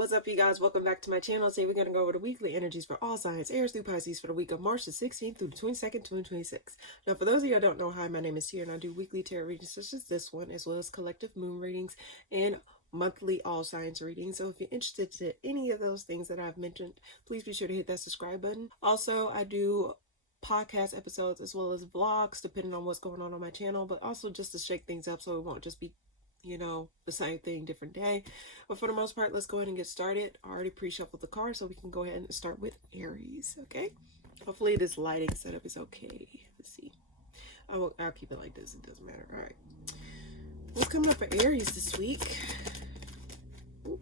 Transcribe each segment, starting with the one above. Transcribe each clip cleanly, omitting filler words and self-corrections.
What's up, you guys? Welcome back to my channel. Today we're going to go over the weekly energies for all signs, Aries through Pisces, for the week of March the 16th through the 22nd, 2026. Now, for those of you who don't know, hi, my name is Tia, and I do weekly tarot readings such as this one, as well as collective moon readings and monthly all signs readings. So if you're interested in any of those things that I've mentioned, please be sure to hit that subscribe button. Also, I do podcast episodes as well as vlogs, depending on what's going on my channel, but also just to shake things up so it won't just be the same thing, different day. But for the most part, let's go ahead and get started. I already pre-shuffled the cards, so we can go ahead and start with Aries, okay? Hopefully this lighting setup is okay. Let's see. I'll keep it like this. It doesn't matter. All right. What's coming up for Aries this week? Ooh.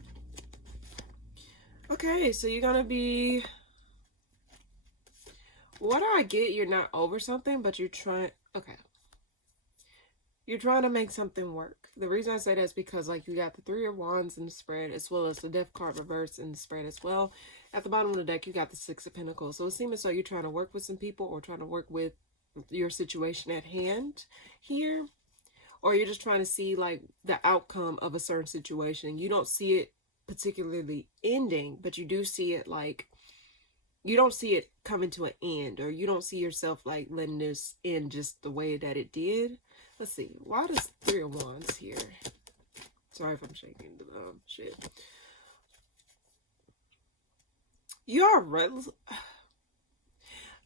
Okay, so you're going to be... What do I get? You're not over something, but you're trying... Okay. You're trying to make something work. The reason I say that is because, like, you got the Three of Wands in the spread, as well as the Death card reversed in the spread as well. At the bottom of the deck, you got the Six of Pentacles. So it seems as though you're trying to work with some people, or trying to work with your situation at hand here. Or you're just trying to see, like, the outcome of a certain situation. You don't see it particularly ending, but you do see it, like, you don't see it coming to an end, or you don't see yourself, like, letting this end just the way that it did. Let's see. Why does Three of Wands here? Sorry if I'm shaking the shit. You are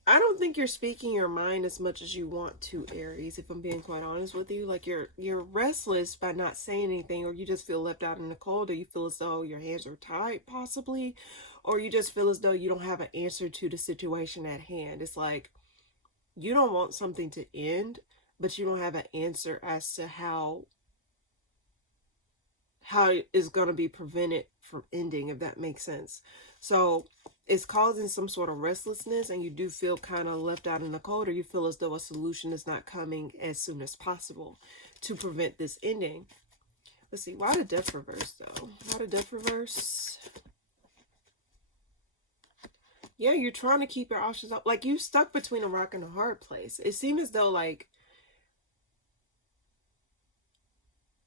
I don't think you're speaking your mind as much as you want to, Aries, if I'm being quite honest with you. Like, you're restless by not saying anything, or you just feel left out in the cold, or you feel as though your hands are tied, possibly, or you just feel as though you don't have an answer to the situation at hand. It's like you don't want something to end, but you don't have an answer as to how it's going to be prevented from ending, if that makes sense. So it's causing some sort of restlessness, and you do feel kind of left out in the cold, or you feel as though a solution is not coming as soon as possible to prevent this ending. Let's see. Why the Death reverse, though? Why the Death reverse? Yeah, you're trying to keep your options up. Like, you stuck between a rock and a hard place. It seems as though, like,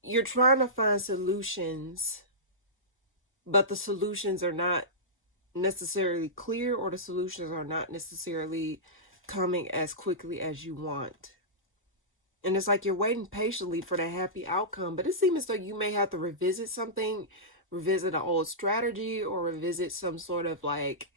you're trying to find solutions, but the solutions are not necessarily clear, or the solutions are not necessarily coming as quickly as you want. And it's like you're waiting patiently for the happy outcome, but it seems as though you may have to revisit something, revisit an old strategy, or revisit some sort of, like,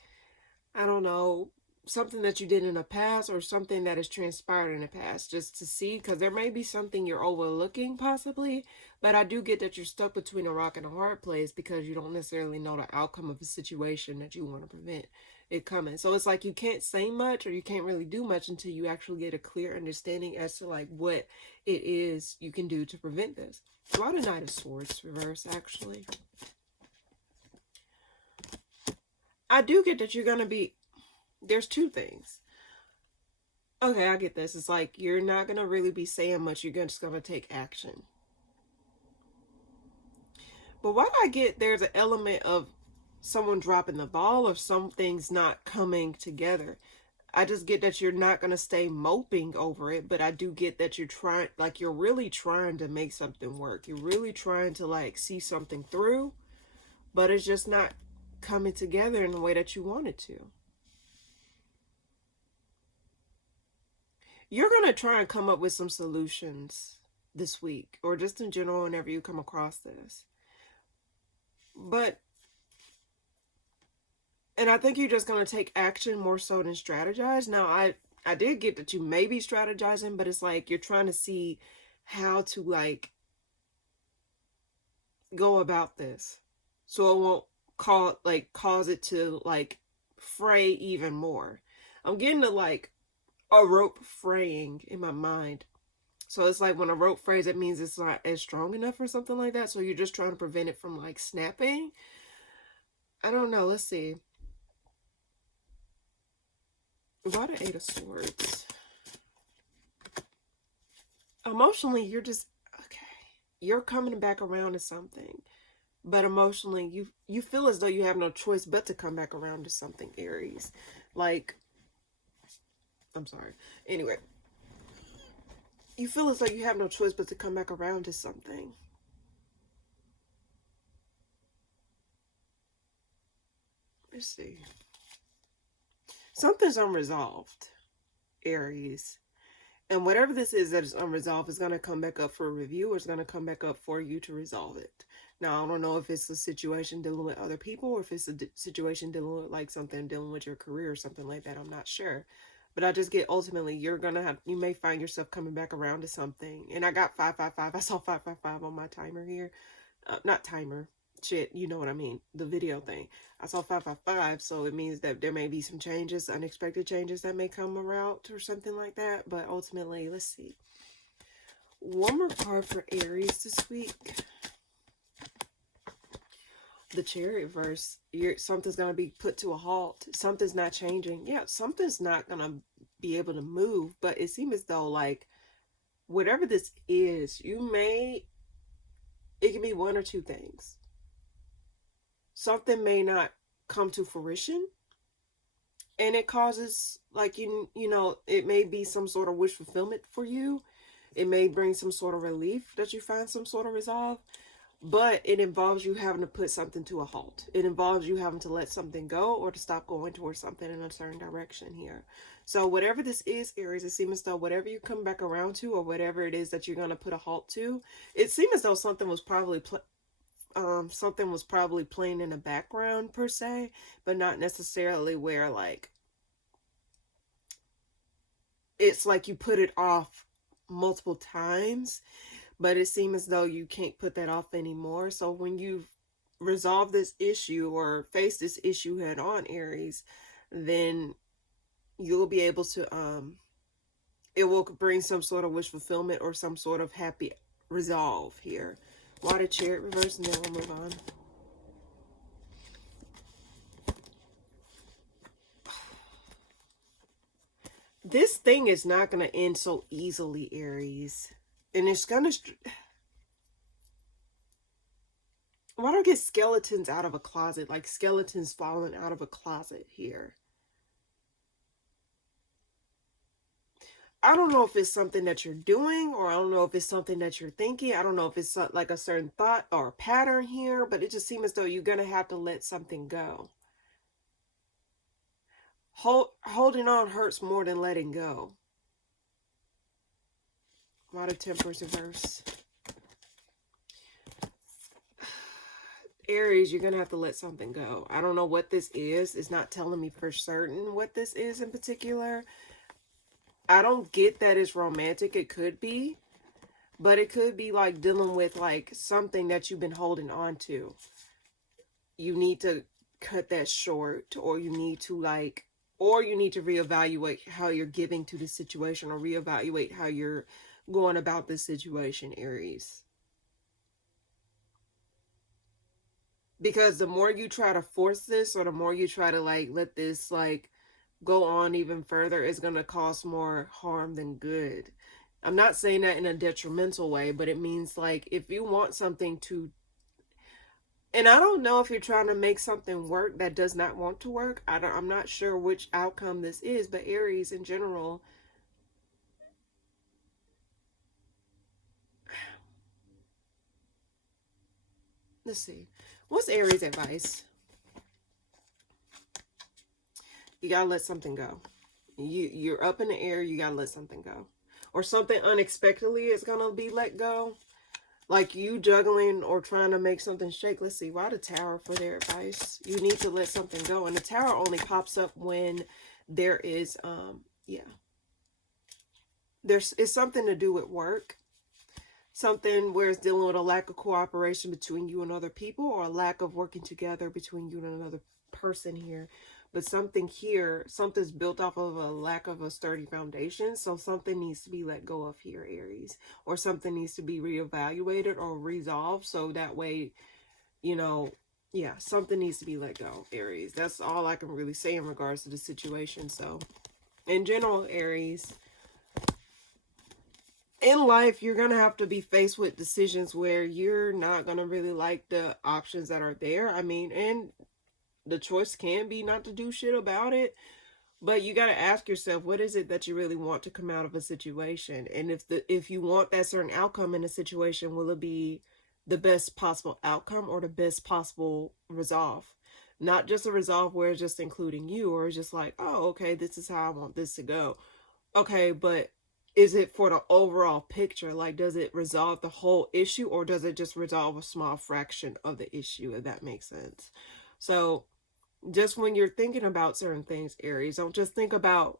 I don't know, something that you did in the past, or something that has transpired in the past, just to see, because there may be something you're overlooking possibly. But I do get that you're stuck between a rock and a hard place, because you don't necessarily know the outcome of a situation that you want to prevent it coming. So it's like you can't say much, or you can't really do much until you actually get a clear understanding as to, like, what it is you can do to prevent this. Why the Knight of Swords reverse, actually? I do get that you're going to be... There's two things. Okay, I get this. It's like you're not going to really be saying much. You're just going to take action. But why do I get there's an element of someone dropping the ball, or some things not coming together? I just get that you're not going to stay moping over it, but I do get that you're trying, like, you're really trying to make something work. You're really trying to, like, see something through, but it's just not coming together in the way that you want it to. You're going to try and come up with some solutions this week, or just in general whenever you come across this. And I think you're just going to take action more so than strategize. Now, I did get that you may be strategizing, but it's like you're trying to see how to, like, go about this so it won't cause it to, like, fray even more. I'm getting to, like, a rope fraying in my mind. So it's like when a rope frays, it means it's not as strong enough or something like that. So you're just trying to prevent it from, like, snapping. I don't know. Let's see. Why the Eight of Swords? Emotionally, you're just, okay, you're coming back around to something. But emotionally, you feel as though you have no choice but to come back around to something, Aries. Like, I'm sorry. Anyway, you feel as though you have no choice but to come back around to something. Let's see. Something's unresolved, Aries. And whatever this is that is unresolved is going to come back up for a review, or it's going to come back up for you to resolve it. Now, I don't know if it's a situation dealing with other people, or if it's a situation dealing with like something dealing with your career or something like that. I'm not sure. But I just get ultimately you're going to have, you may find yourself coming back around to something. And I got 555. I saw 555 on my timer here. Not timer. Shit, you know what I mean. The video thing. I saw 555, so it means that there may be some changes, unexpected changes that may come around or something like that. But ultimately, let's see. One more card for Aries this week. The Chariot verse. Something's going to be put to a halt. Something's not changing. Yeah, something's not going to be able to move. But it seems as though, like, whatever this is, it can be one or two things. Something may not come to fruition, and it causes, like, you know, it may be some sort of wish fulfillment for you. It may bring some sort of relief that you find some sort of resolve, but it involves you having to put something to a halt. It involves you having to let something go, or to stop going towards something in a certain direction here. So whatever this is, Aries, it seems as though whatever you come back around to, or whatever it is that you're going to put a halt to, it seems as though something was probably playing in the background per se, but not necessarily where, like, it's like you put it off multiple times, but it seems as though you can't put that off anymore. So when you resolve this issue or face this issue head on, Aries, then you'll be able to it will bring some sort of wish fulfillment or some sort of happy resolve here. Why the Chariot reverse, and then we'll move on. This thing is not going to end so easily, Aries. And it's going to... Why do I get skeletons out of a closet? Like skeletons falling out of a closet here. I don't know if it's something that you're doing, or I don't know if it's something that you're thinking. I don't know if it's like a certain thought or a pattern here, but it just seems as though you're going to have to let something go. Holding on hurts more than letting go. Why the Temperance reverse? Aries, you're going to have to let something go. I don't know what this is. It's not telling me for certain what this is in particular. I don't get that it's romantic. It could be. But it could be like dealing with like something that you've been holding on to. You need to cut that short, or you need to reevaluate how you're giving to the situation, or reevaluate how you're going about this situation, Aries. Because the more you try to force this, or the more you try to like let this like go on even further, it's going to cause more harm than good. I'm not saying that in a detrimental way, but it means like if you want something to, and I don't know if you're trying to make something work that does not want to work. I'm not sure which outcome this is, but Aries in general, let's see. What's Aries' advice? You gotta let something go. You're up in the air. You gotta let something go. Or something unexpectedly is gonna be let go. Like you juggling or trying to make something shake. Let's see. Why the Tower for their advice? You need to let something go. And the Tower only pops up when there is, it's something to do with work. Something where it's dealing with a lack of cooperation between you and other people, or a lack of working together between you and another person here. But something here, something's built off of a lack of a sturdy foundation. So something needs to be let go of here, Aries. Or something needs to be reevaluated or resolved. So that way, you know, yeah, something needs to be let go, Aries. That's all I can really say in regards to the situation. So in general, Aries, in life, you're going to have to be faced with decisions where you're not going to really like the options that are there. I mean, and the choice can be not to do shit about it, but you got to ask yourself, what is it that you really want to come out of a situation? And if you want that certain outcome in a situation, will it be the best possible outcome or the best possible resolve? Not just a resolve where it's just including you, or it's just like, oh, okay, this is how I want this to go. Okay, but is it for the overall picture? Like, does it resolve the whole issue, or does it just resolve a small fraction of the issue, if that makes sense? So just when you're thinking about certain things, Aries, don't just think about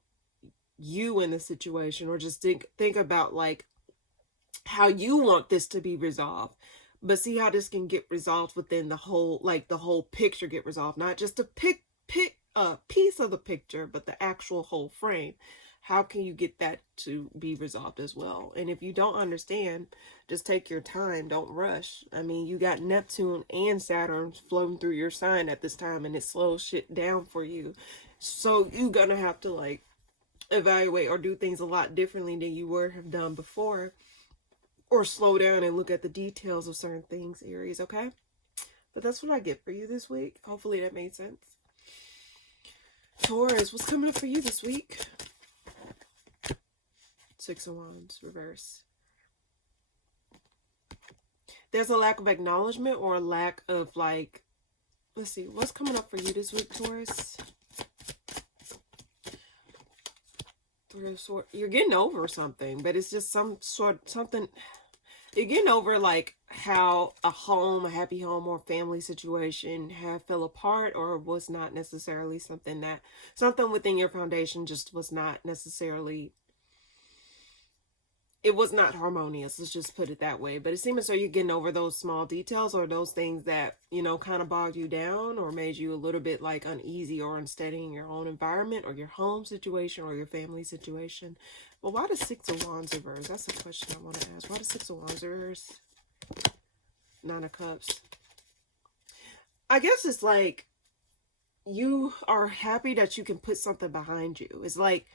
you in the situation, or just think about like how you want this to be resolved, but see how this can get resolved within the whole, like the whole picture get resolved, not just a piece of the picture, but the actual whole frame. How can you get that to be resolved as well? And if you don't understand, just take your time, don't rush. I mean, you got Neptune and Saturn floating through your sign at this time, and it slows shit down for you. So you're gonna have to like evaluate or do things a lot differently than you would have done before, or slow down and look at the details of certain things, Aries, okay? But that's what I get for you this week. Hopefully that made sense. Taurus, what's coming up for you this week? Six of Wands, reverse. There's a lack of acknowledgement, or a lack of like, let's see, what's coming up for you this week, Taurus? You're getting over something, but it's just something. You're getting over like how a home, a happy home or family situation have fell apart, or was not necessarily something within your foundation just was not necessarily, it was not harmonious. Let's just put it that way. But it seems as though you're getting over those small details, or those things that, you know, kind of bogged you down, or made you a little bit like uneasy or unsteady in your own environment, or your home situation, or your family situation. Well, why the Six of Wands reverse? That's a question I want to ask. Why the Six of Wands reverse? Nine of Cups. I guess it's like you are happy that you can put something behind you. It's like,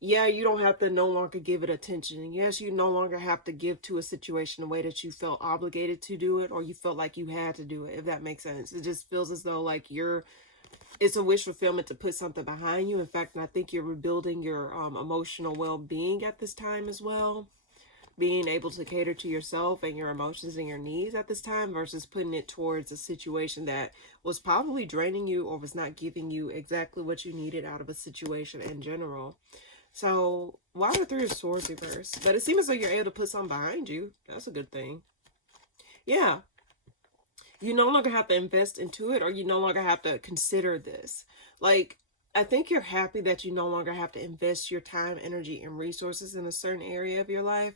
yeah, you don't have to no longer give it attention. And yes, you no longer have to give to a situation the way that you felt obligated to do it, or you felt like you had to do it, if that makes sense. It just feels as though like it's a wish fulfillment to put something behind you. In fact, I think you're rebuilding your emotional well-being at this time as well. Being able to cater to yourself and your emotions and your needs at this time, versus putting it towards a situation that was probably draining you, or was not giving you exactly what you needed out of a situation in general. So why the Three of Swords reverse? But it seems as though you're able to put something behind you. That's a good thing. Yeah. You no longer have to invest into it, or you no longer have to consider this. Like, I think you're happy that you no longer have to invest your time, energy, and resources in a certain area of your life.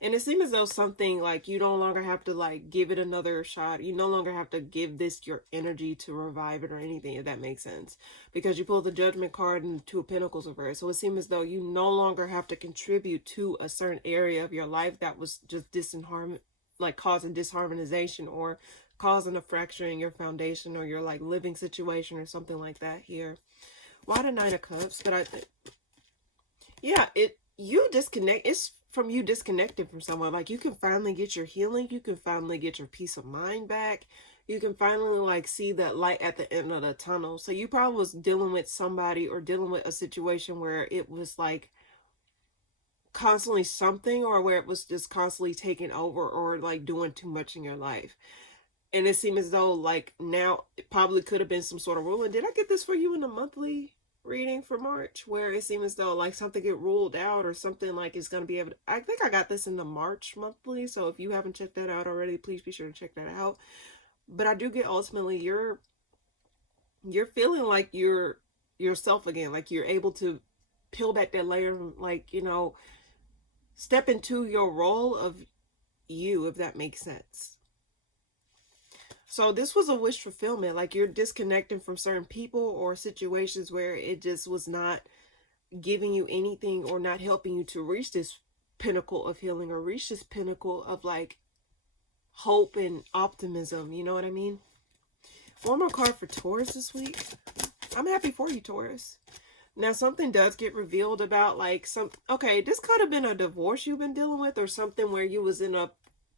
And it seems as though something like you no longer have to like give it another shot. You no longer have to give this your energy to revive it or anything, if that makes sense. Because you pulled the Judgment card and Two of Pentacles reverse. So it seems as though you no longer have to contribute to a certain area of your life that was just like causing disharmonization, or causing a fracture in your foundation, or your like living situation, or something like that here. Why the Nine of Cups? But you disconnect. It's from you disconnecting from someone. Like, you can finally get your healing. You can finally get your peace of mind back. You can finally like see that light at the end of the tunnel. So you probably was dealing with somebody, or dealing with a situation where it was like constantly something, or where it was just constantly taking over, or like doing too much in your life. And it seems as though like now it probably could have been some sort of ruling. Did I get this for you in the monthly reading for March, where it seems as though like something get ruled out, or something like is going to be able to, I think I got this in the March monthly. So if you haven't checked that out already, please be sure to check that out. But I do get ultimately you're feeling like you're yourself again, like you're able to peel back that layer, like, you know, step into your role of you, if that makes sense. So this was a wish fulfillment. Like, you're disconnecting from certain people or situations where it just was not giving you anything, or not helping you to reach this pinnacle of healing, or reach this pinnacle of like hope and optimism. You know what I mean? One more card for Taurus this week. I'm happy for you, Taurus. Now, something does get revealed about like okay, this could have been a divorce you've been dealing with, or something where you was in a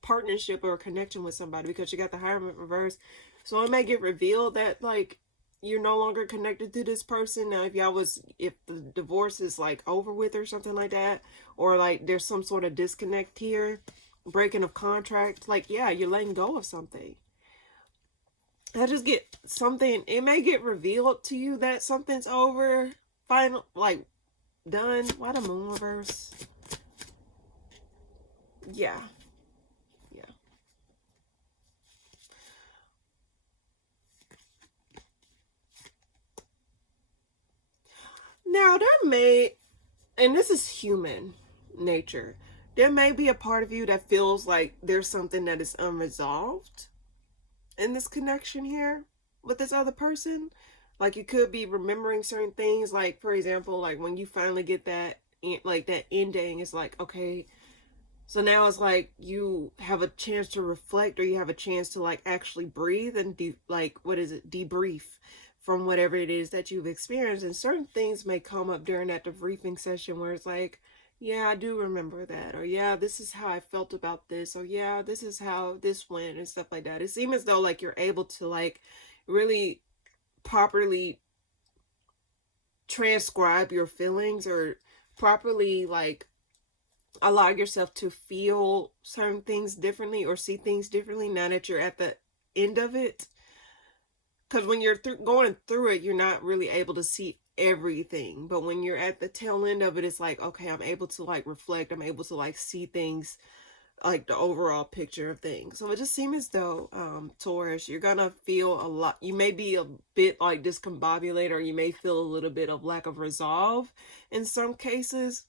partnership or a connection with somebody, because you got the Hierophant reverse. So it may get revealed that like you're no longer connected to this person. Now, if the divorce is like over with, or something like that, or like there's some sort of disconnect here, breaking of contract, like, yeah, you're letting go of something. I just get something, it may get revealed to you that something's over, final, like, done. Why the moon reverse? Yeah. Yeah. Now, there may, and this is human nature, there may be a part of you that feels like there's something that is unresolved in this connection here with this other person. Like, you could be remembering certain things, like, for example, like when you finally get that, like, that ending, it's like, okay, so now it's like you have a chance to reflect, or you have a chance to like actually breathe and like, what is it, debrief from whatever it is that you've experienced. And certain things may come up during that debriefing session where it's like, yeah, I do remember that, or yeah, this is how I felt about this, or yeah, this is how this went, and stuff like that. It seems as though like you're able to like really properly transcribe your feelings, or properly like allow yourself to feel certain things differently or see things differently now that you're at the end of it. Because when you're going through it, you're not really able to see everything, but when you're at the tail end of it, it's like, okay, I'm able to like reflect, I'm able to like see things, like the overall picture of things. So it just seems as though, Taurus, you're gonna feel a lot, you may be a bit like discombobulated, or you may feel a little bit of lack of resolve in some cases.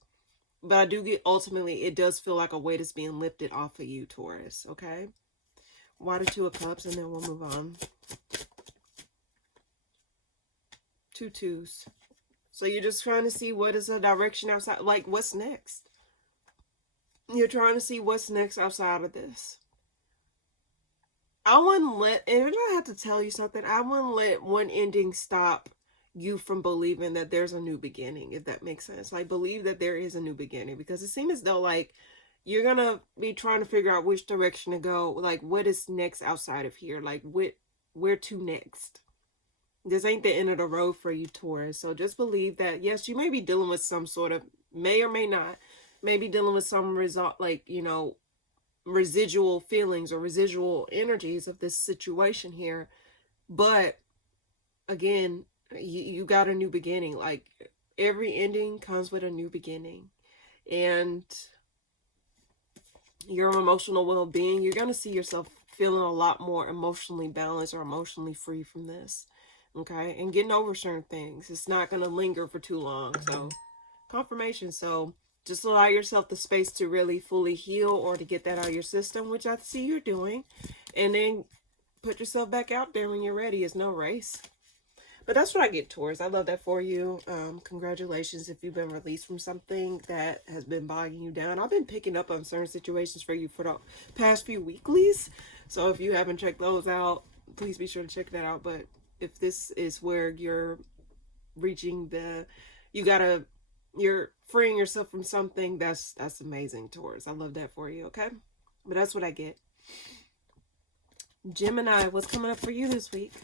But I do get, ultimately, it does feel like a weight is being lifted off of you, Taurus, okay? Water, Two of Cups, and then we'll move on. Two twos. So you're just trying to see what is the direction outside, like what's next. You're trying to see what's next outside of this. I wouldn't let, and if I have to tell you something, I wouldn't let one ending stop you from believing that there's a new beginning, if that makes sense. Like, believe that there is a new beginning, because it seems as though like you're gonna be trying to figure out which direction to go, like what is next outside of here, like where to next. This ain't the end of the road for you, Taurus. So just believe that, yes, you may be dealing with some sort of, may or may not, may be dealing with some result, like, you know, residual feelings or residual energies of this situation here. But again, you got a new beginning. Like, every ending comes with a new beginning. And your emotional well-being, you're going to see yourself feeling a lot more emotionally balanced or emotionally free from this. Okay? And getting over certain things. It's not going to linger for too long. So, confirmation. So, just allow yourself the space to really fully heal, or to get that out of your system, which I see you're doing. And then put yourself back out there when you're ready. It's no race. But that's what I get, Taurus. I love that for you. Congratulations if you've been released from something that has been bogging you down. I've been picking up on certain situations for you for the past few weeklies. So if you haven't checked those out, please be sure to check that out. But if this is where you're reaching the, you're freeing yourself from something, that's amazing, Taurus. I love that for you, okay? But that's what I get. Gemini, what's coming up for you this week?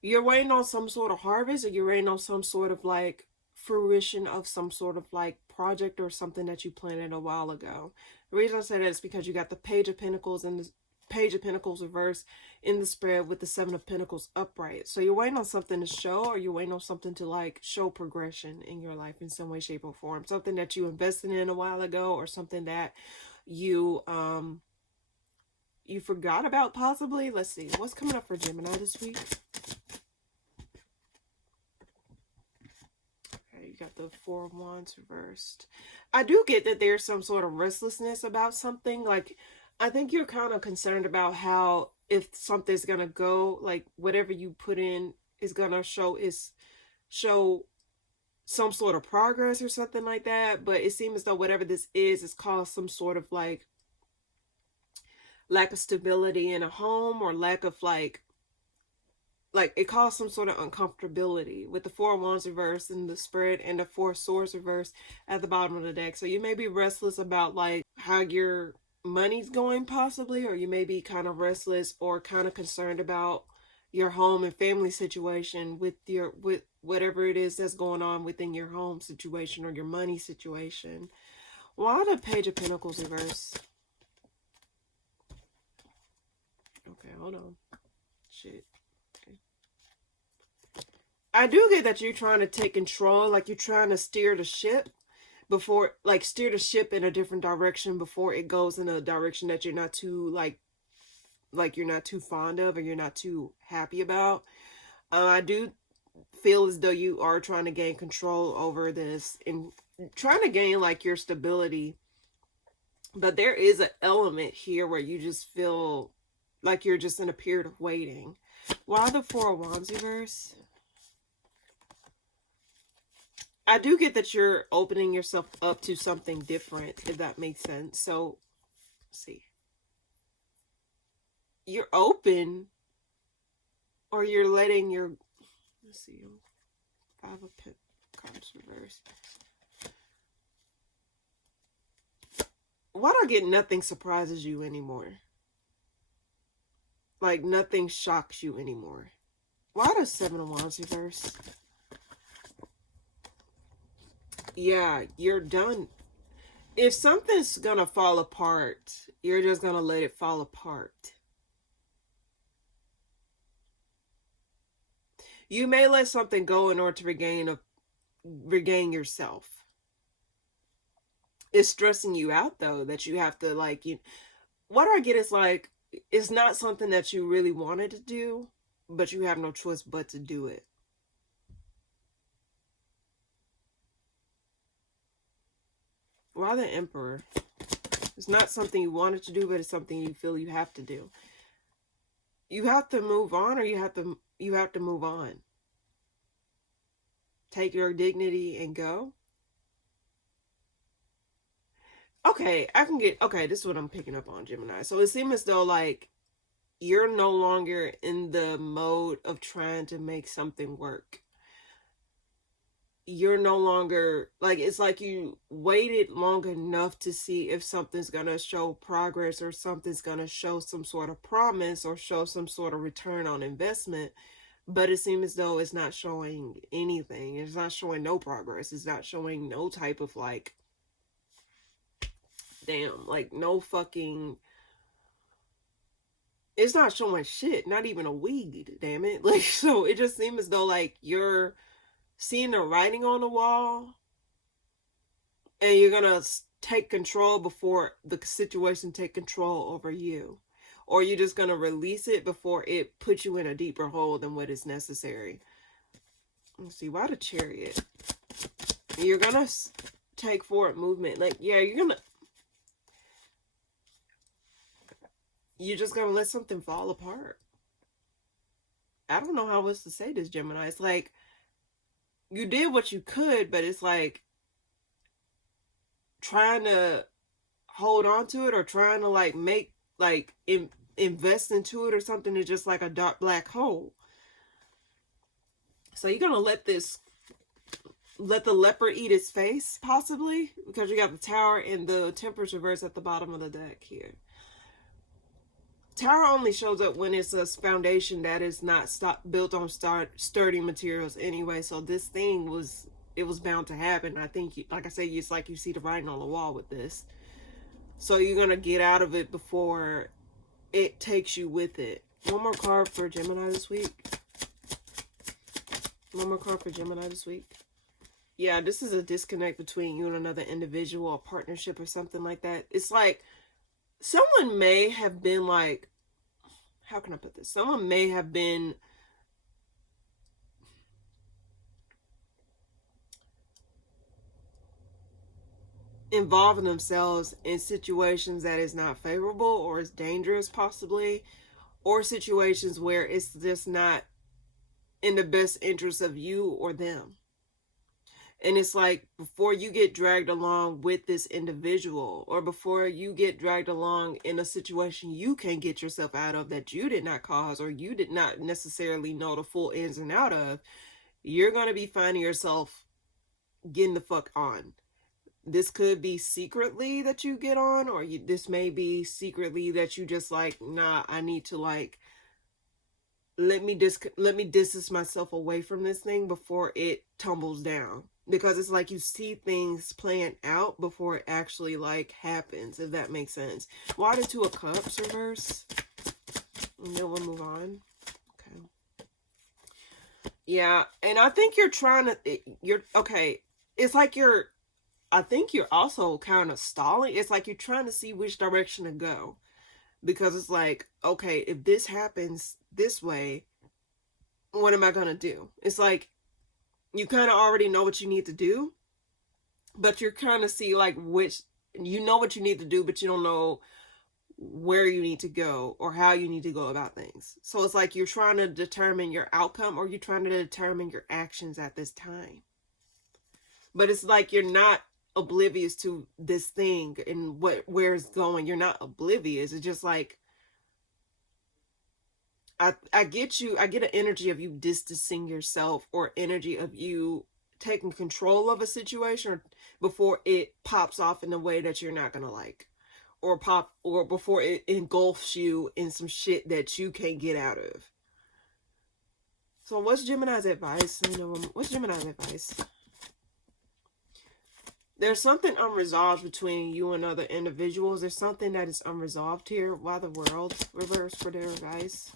You're waiting on some sort of harvest, or you're waiting on some sort of like fruition of some sort of like project or something that you planted a while ago. The reason I say that is because you got the Page of Pentacles and the Page of Pentacles reversed in the spread with the Seven of Pentacles upright. So you're waiting on something to show, or you're waiting on something to like show progression in your life in some way, shape, or form. Something that you invested in a while ago, or something that you forgot about possibly. Let's see. What's coming up for Gemini this week? You got the Four of Wands reversed. I do get that there's some sort of restlessness about something. Like, I think you're kind of concerned about how, if something's going to go, like whatever you put in is going to show some sort of progress or something like that. But it seems as though whatever this is caused some sort of like lack of stability in a home, or lack of like it caused some sort of uncomfortability with the Four of Wands reversed in the spread, and the Four of Swords reversed at the bottom of the deck. So you may be restless about like how your money's going possibly, or you may be kind of restless or kind of concerned about your home and family situation with whatever it is that's going on within your home situation or your money situation. Why the Page of Pentacles reversed? Okay, hold on. Shit. Okay. I do get that you're trying to take control, like you're trying to steer the ship before, like steer the ship in a different direction before it goes in a direction that you're not too like you're not too fond of or you're not too happy about. I do feel as though you are trying to gain control over this and trying to gain like your stability. But there is an element here where you just feel like you're just in a period of waiting. Why the Four of Wands reverse? I do get that you're opening yourself up to something different, if that makes sense. So, let's see. You're open, or you're letting your, let's see, Five of Cups reverse. Why do I get nothing surprises you anymore? Like nothing shocks you anymore. Why does Seven of Wands reverse? Yeah, you're done. If something's gonna fall apart, you're just gonna let it fall apart. You may let something go in order to regain yourself. It's stressing you out though, that you have to like, what I get is like, it's not something that you really wanted to do, but you have no choice but to do it. Why the Emperor? It's not something you wanted to do, but it's something you feel you have to do. You have to move on, or you have to move on. Take your dignity and go. Okay, this is what I'm picking up on, Gemini. So it seems as though like you're no longer in the mode of trying to make something work. You're no longer, like, it's like you waited long enough to see if something's going to show progress or something's going to show some sort of promise or show some sort of return on investment. But it seems as though it's not showing anything. It's not showing no progress. It's not showing no type of like, damn, like no fucking, it's not showing shit. Not even a weed, damn it. Like, so it just seems as though like you're seeing the writing on the wall and you're gonna take control before the situation take control over you, or you're just gonna release it before it puts you in a deeper hole than what is necessary. Let's see, why the Chariot? You're gonna take forward movement. Like, yeah, you're just gonna let something fall apart. I don't know how else to say this, Gemini. It's like you did what you could, but it's like trying to hold on to it or trying to like make like invest into it or something is just like a dark black hole. So you're gonna let the leopard eat its face, possibly, because you got the Tower and the Temperance reverse at the bottom of the deck here. Tower only shows up when it's a foundation that is not built on sturdy materials anyway. So this thing was bound to happen. I think, like I said, it's like you see the writing on the wall with this. So you're going to get out of it before it takes you with it. One more card for Gemini this week. One more card for Gemini this week. Yeah, this is a disconnect between you and another individual, a partnership or something like that. It's like someone may have been like, how can I put this? Someone may have been involving themselves in situations that is not favorable or is dangerous possibly, or situations where it's just not in the best interest of you or them. And it's like, before you get dragged along with this individual, or before you get dragged along in a situation you can get yourself out of that you did not cause, or you did not necessarily know the full ins and out of, you're going to be finding yourself getting the fuck on. This could be secretly that you get on, or this may be secretly that you just like, nah, I need to like, let me distance myself away from this thing before it tumbles down. Because it's like you see things playing out before it actually like happens, if that makes sense. Why the Two of Cups reverse? And then we'll move on. Okay. Yeah, and I think you're trying to, okay, it's like I think you're also kind of stalling. It's like you're trying to see which direction to go. Because it's like, okay, if this happens this way, what am I going to do? It's like, you kind of already know what you need to do, but you're kind of see like which, you know what you need to do, but you don't know where you need to go or how you need to go about things. So it's like you're trying to determine your outcome, or you're trying to determine your actions at this time. But it's like you're not oblivious to this thing and where it's going. You're not oblivious. It's just like, I get you. I get an energy of you distancing yourself, or energy of you taking control of a situation before it pops off in a way that you're not gonna like, or before it engulfs you in some shit that you can't get out of. So what's Gemini's advice? What's Gemini's advice? There's something unresolved between you and other individuals. There's something that is unresolved here. Why the world reverse for their advice?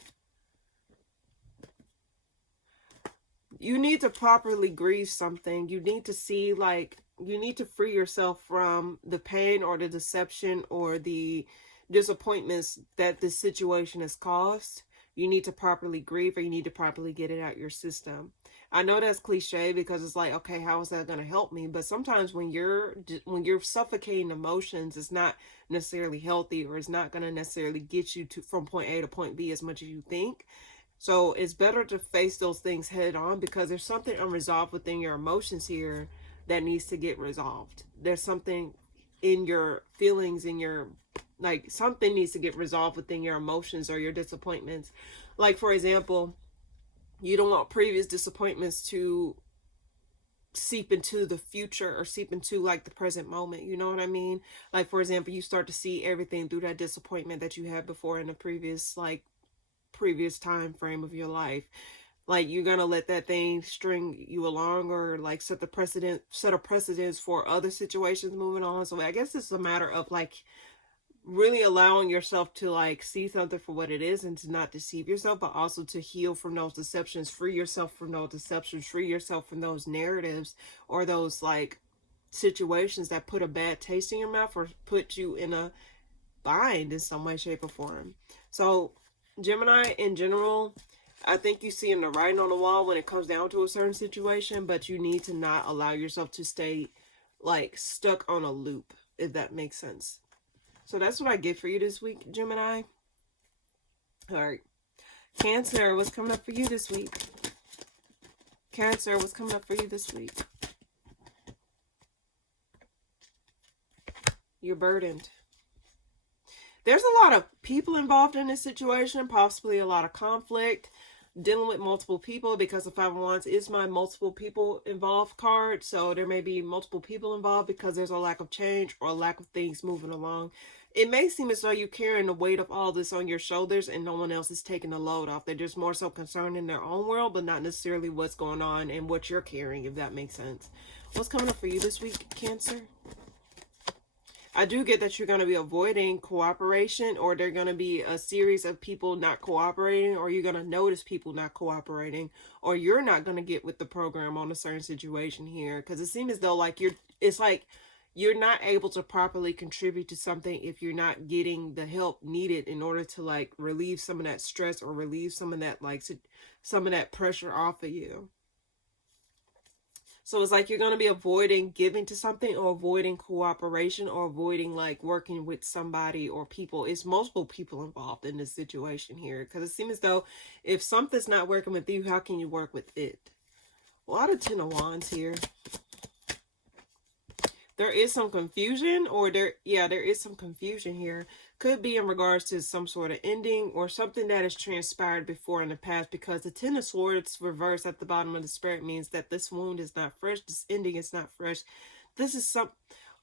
You need to properly grieve something. You need to see, like, you need to free yourself from the pain or the deception or the disappointments that this situation has caused. You need to properly grieve, or you need to properly get it out your system. I know that's cliche because it's like, okay, how is that going to help me? But sometimes when you're suffocating emotions, it's not necessarily healthy, or it's not going to necessarily get you to from point A to point B as much as you think. So it's better to face those things head on, because there's something unresolved within your emotions here that needs to get resolved. There's something in your feelings, in your, like, something needs to get resolved within your emotions or your disappointments. Like, for example, you don't want previous disappointments to seep into the future, or seep into like the present moment. You know what I mean? Like, for example, you start to see everything through that disappointment that you had before in the previous time frame of your life. Like, you're gonna let that thing string you along, or like set a precedence for other situations moving on. So I guess it's a matter of like really allowing yourself to like see something for what it is, and to not deceive yourself, but also to heal from those deceptions, free yourself from those deceptions, free yourself from those narratives, or those like situations that put a bad taste in your mouth, or put you in a bind in some way, shape, or form. So Gemini in general, I think you see the writing on the wall when it comes down to a certain situation, but you need to not allow yourself to stay like stuck on a loop, if that makes sense. So that's what I get for you this week, Gemini. All right. Cancer, what's coming up for you this week? Cancer, what's coming up for you this week? You're burdened. There's a lot of people involved in this situation, possibly a lot of conflict, dealing with multiple people, because the Five of Wands is my multiple people involved card. So there may be multiple people involved because there's a lack of change or a lack of things moving along. It may seem as though you're carrying the weight of all this on your shoulders and no one else is taking the load off. They're just more so concerned in their own world, but not necessarily what's going on and what you're carrying, if that makes sense. What's coming up for you this week, Cancer? I do get that you're going to be avoiding cooperation, or there are going to be a series of people not cooperating, or you're going to notice people not cooperating, or you're not going to get with the program on a certain situation here, because it seems as though like it's like you're not able to properly contribute to something if you're not getting the help needed in order to like relieve some of that stress, or relieve some of that like some of that pressure off of you. So it's like you're going to be avoiding giving to something, or avoiding cooperation, or avoiding like working with somebody or people. It's multiple people involved in this situation here, because it seems as though if something's not working with you, how can you work with it? A lot of Ten of Wands here. There is some confusion, or there is some confusion here. Could be in regards to some sort of ending, or something that has transpired before in the past, because the Ten of Swords reversed at the bottom of the Spirit means that this wound is not fresh. This ending is not fresh. This is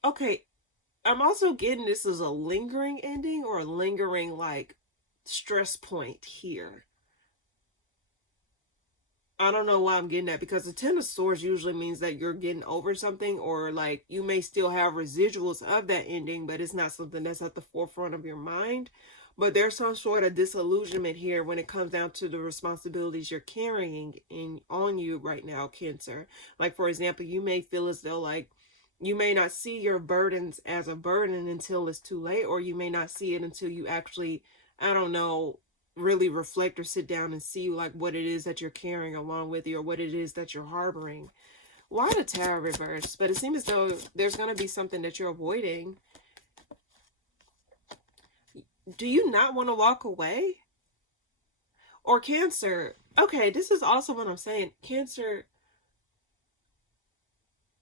okay, I'm also getting this as a lingering ending, or a lingering like stress point here. I don't know why I'm getting that, because the Ten of Swords usually means that you're getting over something, or like you may still have residuals of that ending, but it's not something that's at the forefront of your mind. But there's some sort of disillusionment here when it comes down to the responsibilities you're carrying on you right now, Cancer. Like, for example, you may feel as though like you may not see your burdens as a burden until it's too late, or you may not see it until you actually, I don't know, really reflect or sit down and see like what it is that you're carrying along with you, or what it is that you're harboring. Why the Tower reverse? But it seems as though there's going to be something that you're avoiding. Do you not want to walk away? Or Cancer, okay, this is also what I'm saying. Cancer,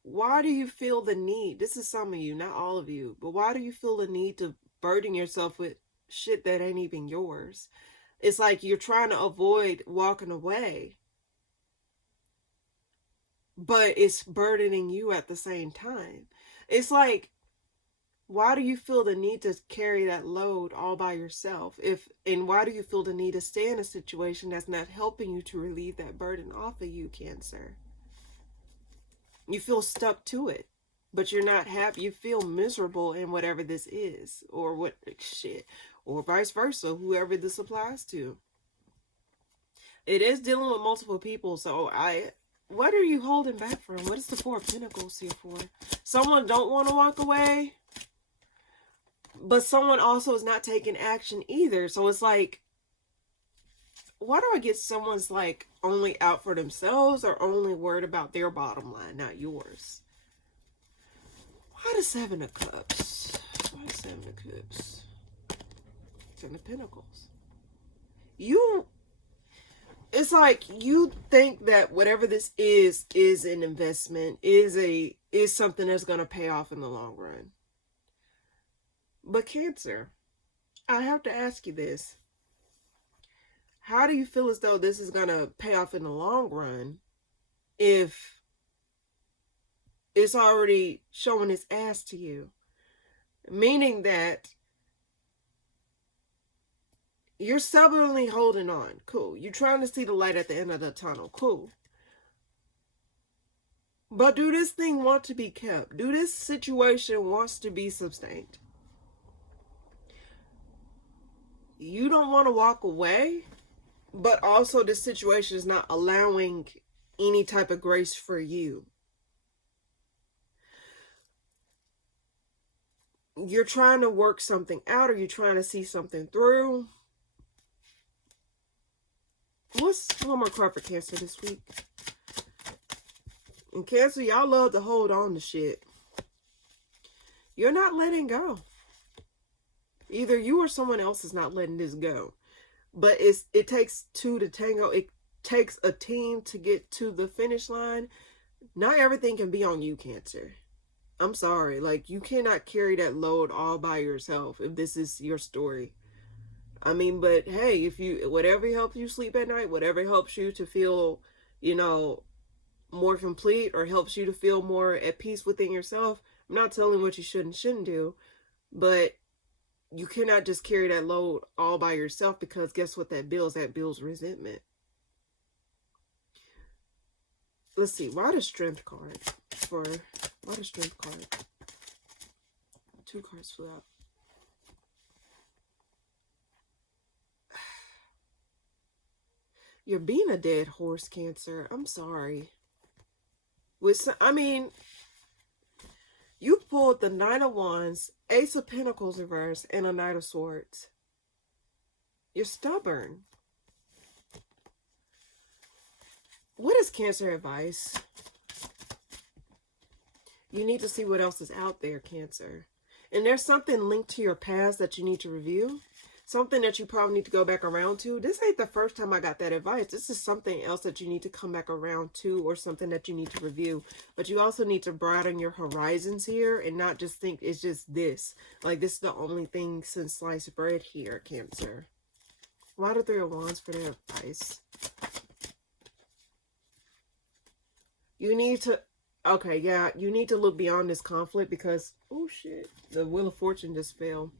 why do you feel the need? This is some of you, not all of you, but why do you feel the need to burden yourself with shit that ain't even yours? It's like you're trying to avoid walking away, but it's burdening you at the same time. It's like, why do you feel the need to carry that load all by yourself? And why do you feel the need to stay in a situation that's not helping you to relieve that burden off of you, Cancer? You feel stuck to it, but you're not happy. You feel miserable in whatever this is, or what shit, or vice versa, whoever this applies to. It is dealing with multiple people, so what are you holding back from? What is the Four of Pentacles here for? Someone don't want to walk away, but someone also is not taking action either. So it's like, why do I get someone's like only out for themselves or only worried about their bottom line, not yours? Why the Seven of Cups? Why the Seven of Cups? Ten of Pentacles. It's like you think that whatever this is an investment, is something that's going to pay off in the long run. But Cancer, I have to ask you this. How do you feel as though this is going to pay off in the long run if it's already showing its ass to you? Meaning that you're stubbornly holding on. Cool. You're trying to see the light at the end of the tunnel. Cool. But do this thing want to be kept? Do this situation wants to be sustained? You don't want to walk away, but also this situation is not allowing any type of grace for you. You're trying to work something out, or you're trying to see something through. What's one more card for Cancer this week? And Cancer, y'all love to hold on to shit. You're not letting go. Either you or someone else is not letting this go. But it takes two to tango. It takes a team to get to the finish line. Not everything can be on you, Cancer. I'm sorry. Like, you cannot carry that load all by yourself if this is your story. I mean, but hey, whatever helps you sleep at night, whatever helps you to feel, more complete, or helps you to feel more at peace within yourself. I'm not telling what you should and shouldn't do, but you cannot just carry that load all by yourself, because guess what that builds? That builds resentment. Let's see. Why the Strength card? Why the Strength card? Two cards flew out. You're being a dead horse, Cancer. I'm sorry. You pulled the Nine of Wands, Ace of Pentacles reverse, and a Knight of Swords. You're stubborn. What is Cancer advice? You need to see what else is out there, Cancer. And there's something linked to your past that you need to review. Something that you probably need to go back around to. This ain't the first time I got that advice. This is something else that you need to come back around to, or something that you need to review. But you also need to broaden your horizons here and not just think it's just this. Like, this is the only thing since sliced bread here, Cancer. Why the Three of Wands for their advice? You need to... Okay, yeah, you need to look beyond this conflict because... Oh, shit. The Wheel of Fortune just fell.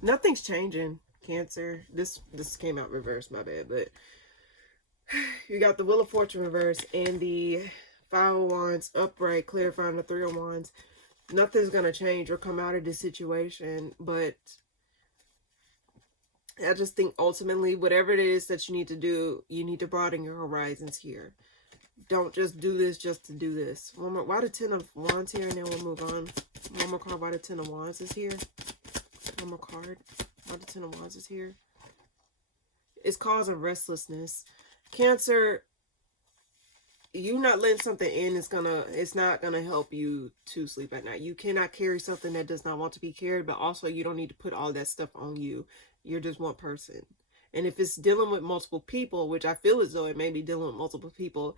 Nothing's changing, Cancer. This came out reverse, my bad. But you got the Wheel of Fortune reverse and the Five of Wands upright, clarifying the Three of Wands. Nothing's going to change or come out of this situation, but I just think ultimately, whatever it is that you need to do, you need to broaden your horizons here. Don't just do this just to do this. One more. Why the Ten of Wands here, and then we'll move on. One more card. Why the Ten of Wands is here. One more card. Why the Ten of Wands is here. It's causing restlessness. Cancer, you not letting something in it's not gonna help you to sleep at night. You cannot carry something that does not want to be carried, but also you don't need to put all that stuff on you. You're just one person. And if it's dealing with multiple people, which I feel as though it may be dealing with multiple people,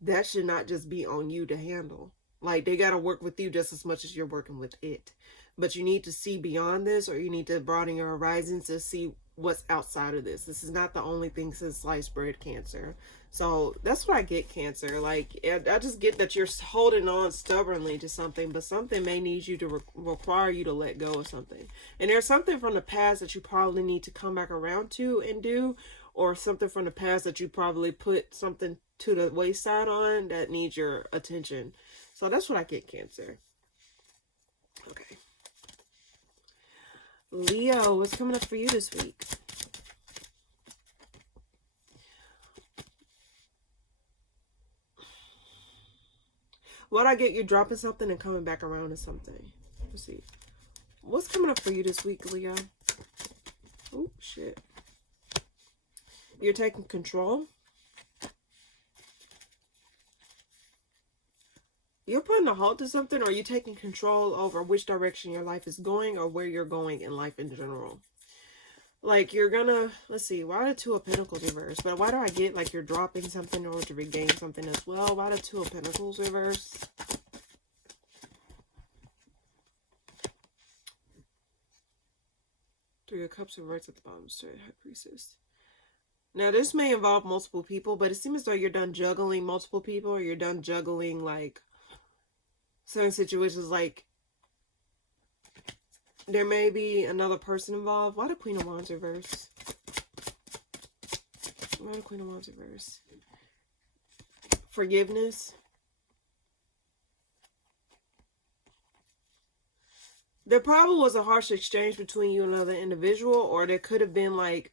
that should not just be on you to handle. Like, they got to work with you just as much as you're working with it. But you need to see beyond this, or you need to broaden your horizons to see what's outside of this. This is not the only thing since sliced bread, Cancer. So that's what I get, Cancer. Like, I just get that you're holding on stubbornly to something, but something may need you to require you to let go of something. And there's something from the past that you probably need to come back around to and do, or something from the past that you probably put something to the wayside on that needs your attention. So that's what I get, Cancer. Okay. Leo, what's coming up for you this week? What I get, you're dropping something and coming back around to something. Let's see. What's coming up for you this week, Leo? Oh, shit. You're taking control. You're putting a halt to something, or you're taking control over which direction your life is going or where you're going in life in general. Like, you're gonna, let's see, why the Two of Pentacles reverse? But why do I get like you're dropping something in order to regain something as well? Why the Two of Pentacles reverse? Three of Cups reverse at the bottom, straight High Priestess. Now, this may involve multiple people, but it seems as though you're done juggling multiple people, or you're done juggling like certain situations. Like, there may be another person involved. Why the Queen of Wands reverse? Why the Queen of Wands reverse? Forgiveness. There probably was a harsh exchange between you and another individual, or there could have been like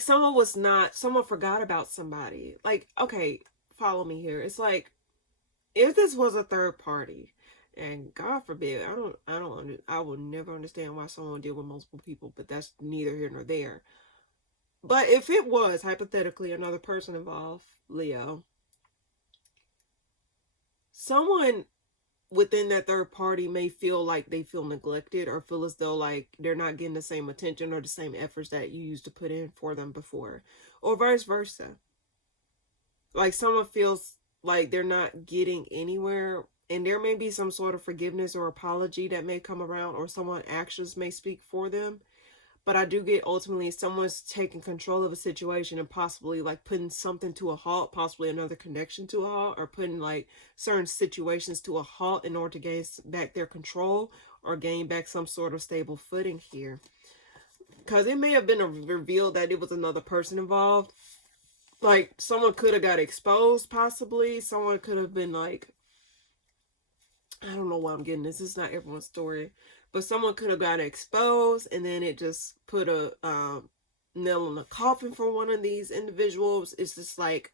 someone forgot about somebody. Like, okay, follow me here. It's like, if this was a third party, and God forbid, I will never understand why someone would deal with multiple people, but that's neither here nor there. But if it was, hypothetically, another person involved, Leo, someone within that third party may feel like they feel neglected, or feel as though like they're not getting the same attention or the same efforts that you used to put in for them before, or vice versa. Like, someone feels like they're not getting anywhere, and there may be some sort of forgiveness or apology that may come around, or someone's actions may speak for them. But I do get ultimately someone's taking control of a situation and possibly like putting something to a halt, possibly another connection to a halt, or putting like certain situations to a halt in order to gain back their control or gain back some sort of stable footing here. Because it may have been revealed that it was another person involved. Like, someone could have got exposed, possibly. Someone could have been like, I don't know why I'm getting this. This is not everyone's story. But someone could have got exposed, and then it just put a nail in the coffin for one of these individuals. It's just like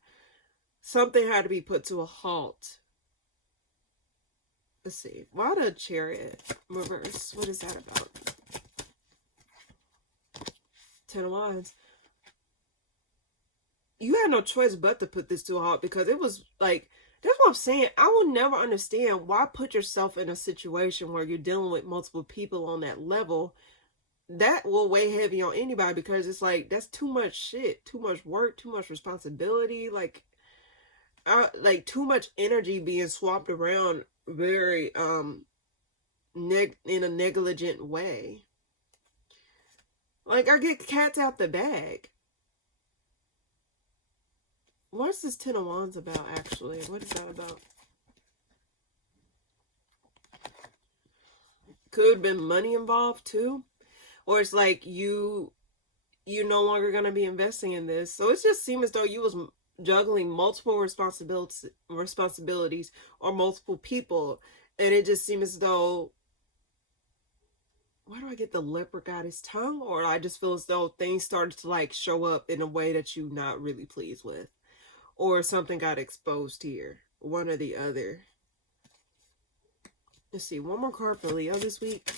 something had to be put to a halt. Let's see. Why the Chariot reverse? What is that about? Ten of Wands. You had no choice but to put this to a halt, because it was like, that's what I'm saying. I will never understand why put yourself in a situation where you're dealing with multiple people on that level. That will weigh heavy on anybody, because it's like, that's too much shit, too much work, too much responsibility, like too much energy being swapped around very in a negligent way. Like, I get cats out the bag. What's this Ten of Wands about, actually? What is that about? Could have been money involved, too. Or it's like, you're no longer going to be investing in this. So it just seems as though you was juggling multiple responsibilities or multiple people. And it just seems as though why do I get the leopard goddess tongue? Or I just feel as though things started to like show up in a way that you're not really pleased with. Or something got exposed here. One or the other. Let's see, one more card for Leo this week.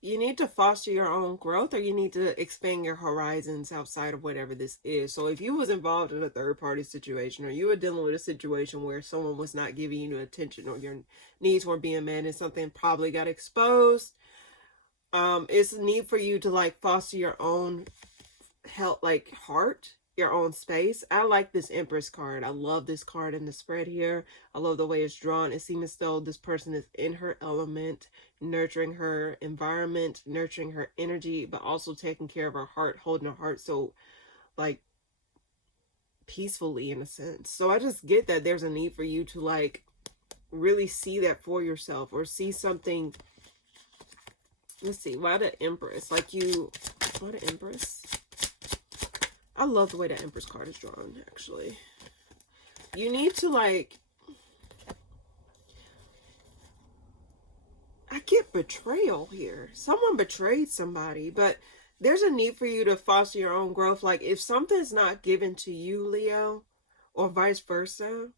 You need to foster your own growth, or you need to expand your horizons outside of whatever this is. So if you was involved in a third party situation, or you were dealing with a situation where someone was not giving you attention, or your needs were being met and something probably got exposed, it's a need for you to like foster your own health, like heart, your own space. I like this Empress card. I love this card in the spread here. I love the way it's drawn. It seems as though this person is in her element, nurturing her environment, nurturing her energy, but also taking care of her heart, holding her heart so like peacefully in a sense. So I just get that there's a need for you to like really see that for yourself, or see something. Let's see, why the Empress? Like why the Empress? I love the way the Empress card is drawn, actually. You need to, like... I get betrayal here. Someone betrayed somebody, but there's a need for you to foster your own growth. Like, if something's not given to you, Leo, or vice versa,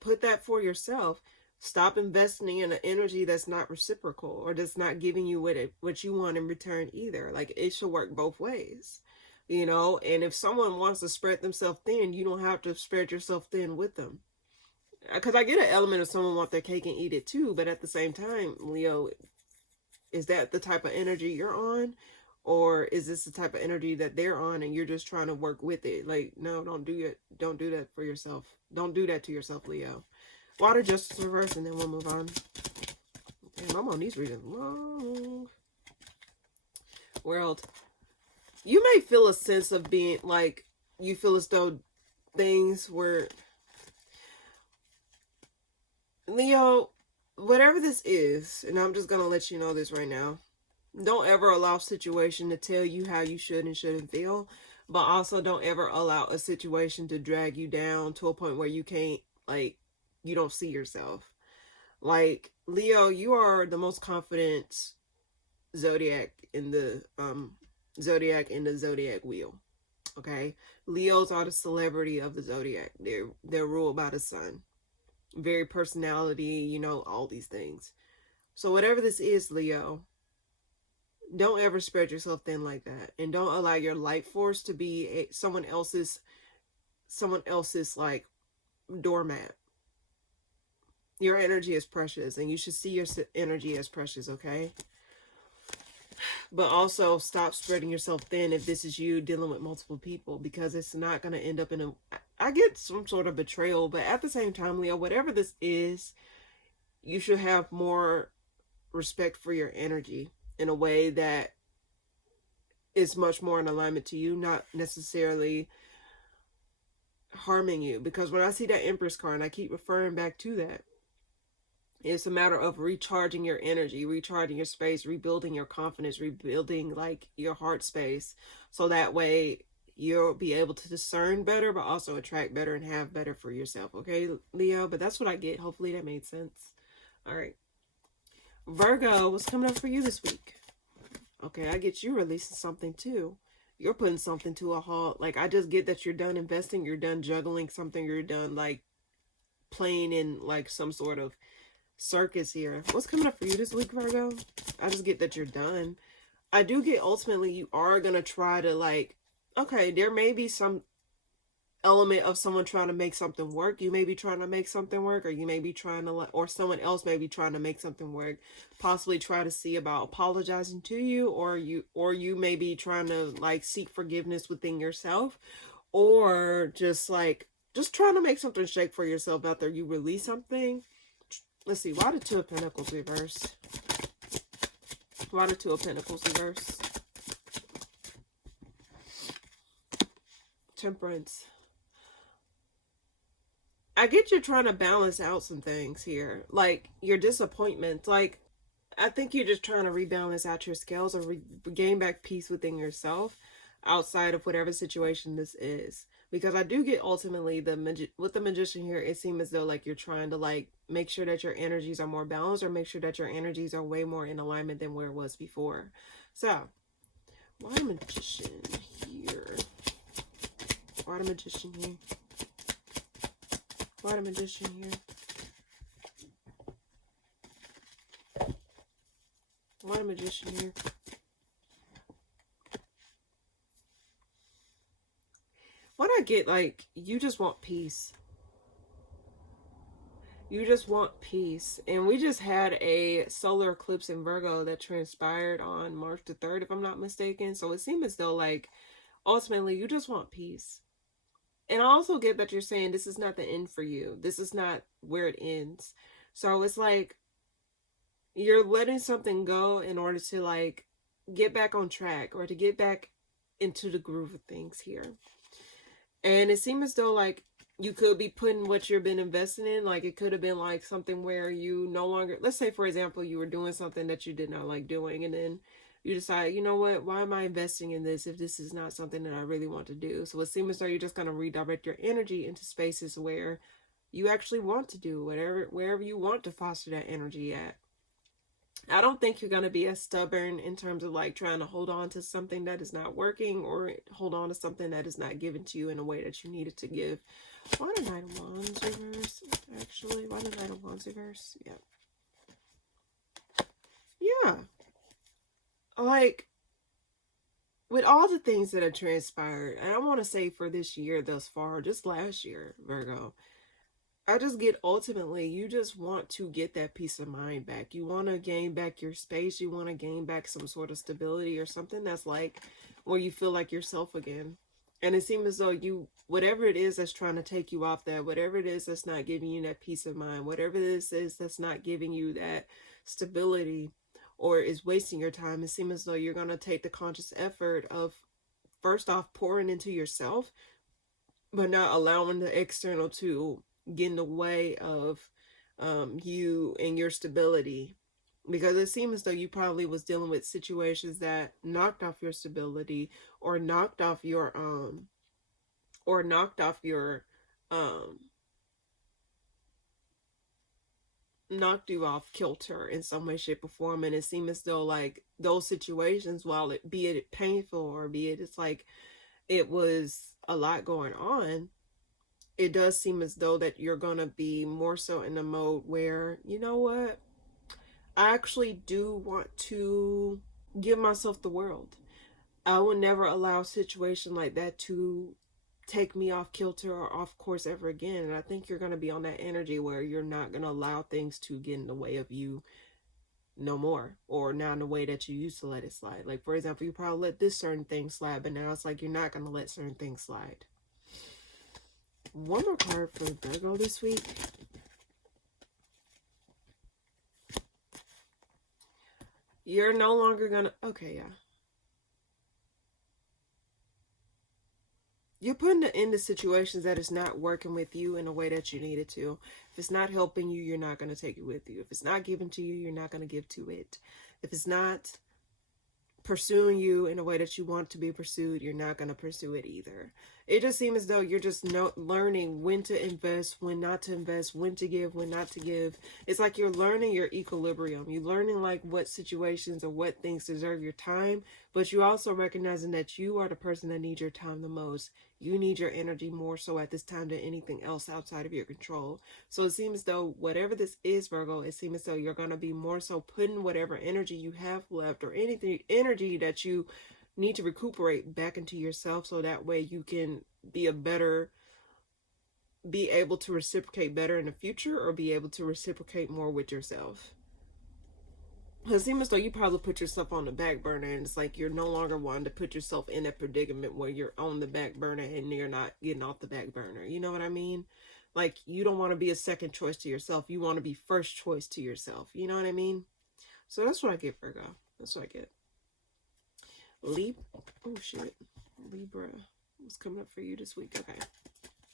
put that for yourself. Stop investing in an energy that's not reciprocal, or that's not giving you what you want in return either. Like, it should work both ways. You know, and if someone wants to spread themselves thin, you don't have to spread yourself thin with them. Because I get an element of someone want their cake and eat it too, but at the same time, Leo, is that the type of energy you're on? Or is this the type of energy that they're on and you're just trying to work with it? Like, no, don't do it. Don't do that for yourself. Don't do that to yourself, Leo. Water Justice reverse, and then we'll move on. Damn, I'm on these readings long. World. You may feel a sense of being like, you feel as though things were, Leo, whatever this is, and I'm just going to let you know this right now. Don't ever allow a situation to tell you how you should and shouldn't feel, but also don't ever allow a situation to drag you down to a point where you can't, like, you don't see yourself. Like, Leo, you are the most confident zodiac in the zodiac wheel. Okay, Leos are the celebrity of the zodiac. They're ruled by the sun. Very personality, you know, all these things. So whatever this is, Leo, don't ever spread yourself thin like that, and don't allow your light force to be someone else's like doormat. Your energy is precious, and you should see your energy as precious. Okay. But also stop spreading yourself thin if this is you dealing with multiple people, because it's not going to end up in a... I get some sort of betrayal, but at the same time, Leo, whatever this is, you should have more respect for your energy in a way that is much more in alignment to you, not necessarily harming you. Because when I see that Empress card, and I keep referring back to that, it's a matter of recharging your energy, recharging your space, rebuilding your confidence, rebuilding like your heart space. So that way you'll be able to discern better, but also attract better and have better for yourself. Okay, Leo? But that's what I get. Hopefully that made sense. All right. Virgo, what's coming up for you this week? Okay, I get you releasing something too. You're putting something to a halt. Like, I just get that you're done investing. You're done juggling something. You're done like playing in like some sort of circus here. What's coming up for you this week, Virgo? I just get that you're done. I do get ultimately you are going to try to like, okay, there may be some element of someone trying to make something work. You may be trying to make something work, or you may be trying to, or someone else may be trying to make something work. Possibly try to see about apologizing to you, or you may be trying to like seek forgiveness within yourself, or just trying to make something shake for yourself after you release something. Let's see, why the Two of Pentacles reverse? Why the Two of Pentacles reverse? Temperance. I get you're trying to balance out some things here. Like, your disappointment. Like, I think you're just trying to rebalance out your scales, or regain back peace within yourself outside of whatever situation this is. Because I do get ultimately with the Magician here, it seems as though like you're trying to like make sure that your energies are more balanced, or make sure that your energies are way more in alignment than where it was before. So, why the Magician here? Why the Magician here? Why the Magician here? Why the Magician here? What I get, like, you just want peace. You just want peace. And we just had a solar eclipse in Virgo that transpired on March the 3rd, if I'm not mistaken. So it seems as though, like, ultimately, you just want peace. And I also get that you're saying this is not the end for you. This is not where it ends. So it's like you're letting something go in order to, like, get back on track, or to get back into the groove of things here. And it seems as though, like, you could be putting what you've been investing in, like, it could have been, like, something where you no longer, let's say, for example, you were doing something that you did not like doing, and then you decide, you know what, why am I investing in this if this is not something that I really want to do? So it seems as though you're just going to redirect your energy into spaces where you actually want to do wherever you want to foster that energy at. I don't think you're going to be as stubborn in terms of like trying to hold on to something that is not working, or hold on to something that is not given to you in a way that you need it to give. Why the Knight of Wands reverse? Actually, why the Knight of Wands reverse? Yeah. Yeah. Like, with all the things that have transpired, and I want to say for this year thus far, just last year, Virgo, I just get ultimately, you just want to get that peace of mind back. You want to gain back your space. You want to gain back some sort of stability, or something that's like where you feel like yourself again. And it seems as though you, whatever it is that's trying to take you off that, whatever it is that's not giving you that peace of mind, whatever this is that's not giving you that stability, or is wasting your time, it seems as though you're going to take the conscious effort of, first off, pouring into yourself, but not allowing the external to get in the way of you and your stability. Because it seems as though you probably was dealing with situations that knocked off your stability, or knocked off your knocked you off kilter in some way, shape, or form. And it seems as though like those situations, while it be it painful, or be it it's like it was a lot going on, it does seem as though that you're going to be more so in a mode where, you know what, I actually do want to give myself the world. I will never allow a situation like that to take me off kilter or off course ever again. And I think you're going to be on that energy where you're not going to allow things to get in the way of you no more, or not in the way that you used to let it slide. Like, for example, you probably let this certain thing slide, but now it's like you're not going to let certain things slide. One more card for Virgo this week. You're no longer gonna, okay, yeah. You're putting it into situations that is not working with you in a way that you need it to. If it's not helping you, you're not going to take it with you. If it's not given to you, you're not going to give to it. If it's not pursuing you in a way that you want to be pursued, you're not going to pursue it either. It just seems as though you're just learning when to invest, when not to invest, when to give, when not to give. It's like you're learning your equilibrium. You're learning like what situations or what things deserve your time, but you also recognizing that you are the person that needs your time the most. You need your energy more so at this time than anything else outside of your control. So it seems as though whatever this is, Virgo, it seems as though you're going to be more so putting whatever energy you have left, or anything energy that you need to recuperate, back into yourself, so that way you can be able to reciprocate better in the future, or be able to reciprocate more with yourself. It seems as though you probably put yourself on the back burner, and it's like you're no longer wanting to put yourself in a predicament where you're on the back burner and you're not getting off the back burner. You know what I mean? Like, you don't want to be a second choice to yourself. You want to be first choice to yourself. You know what I mean? So that's what I get, Virgo. That's what I get. Libra. Oh, shit. Libra. What's coming up for you this week?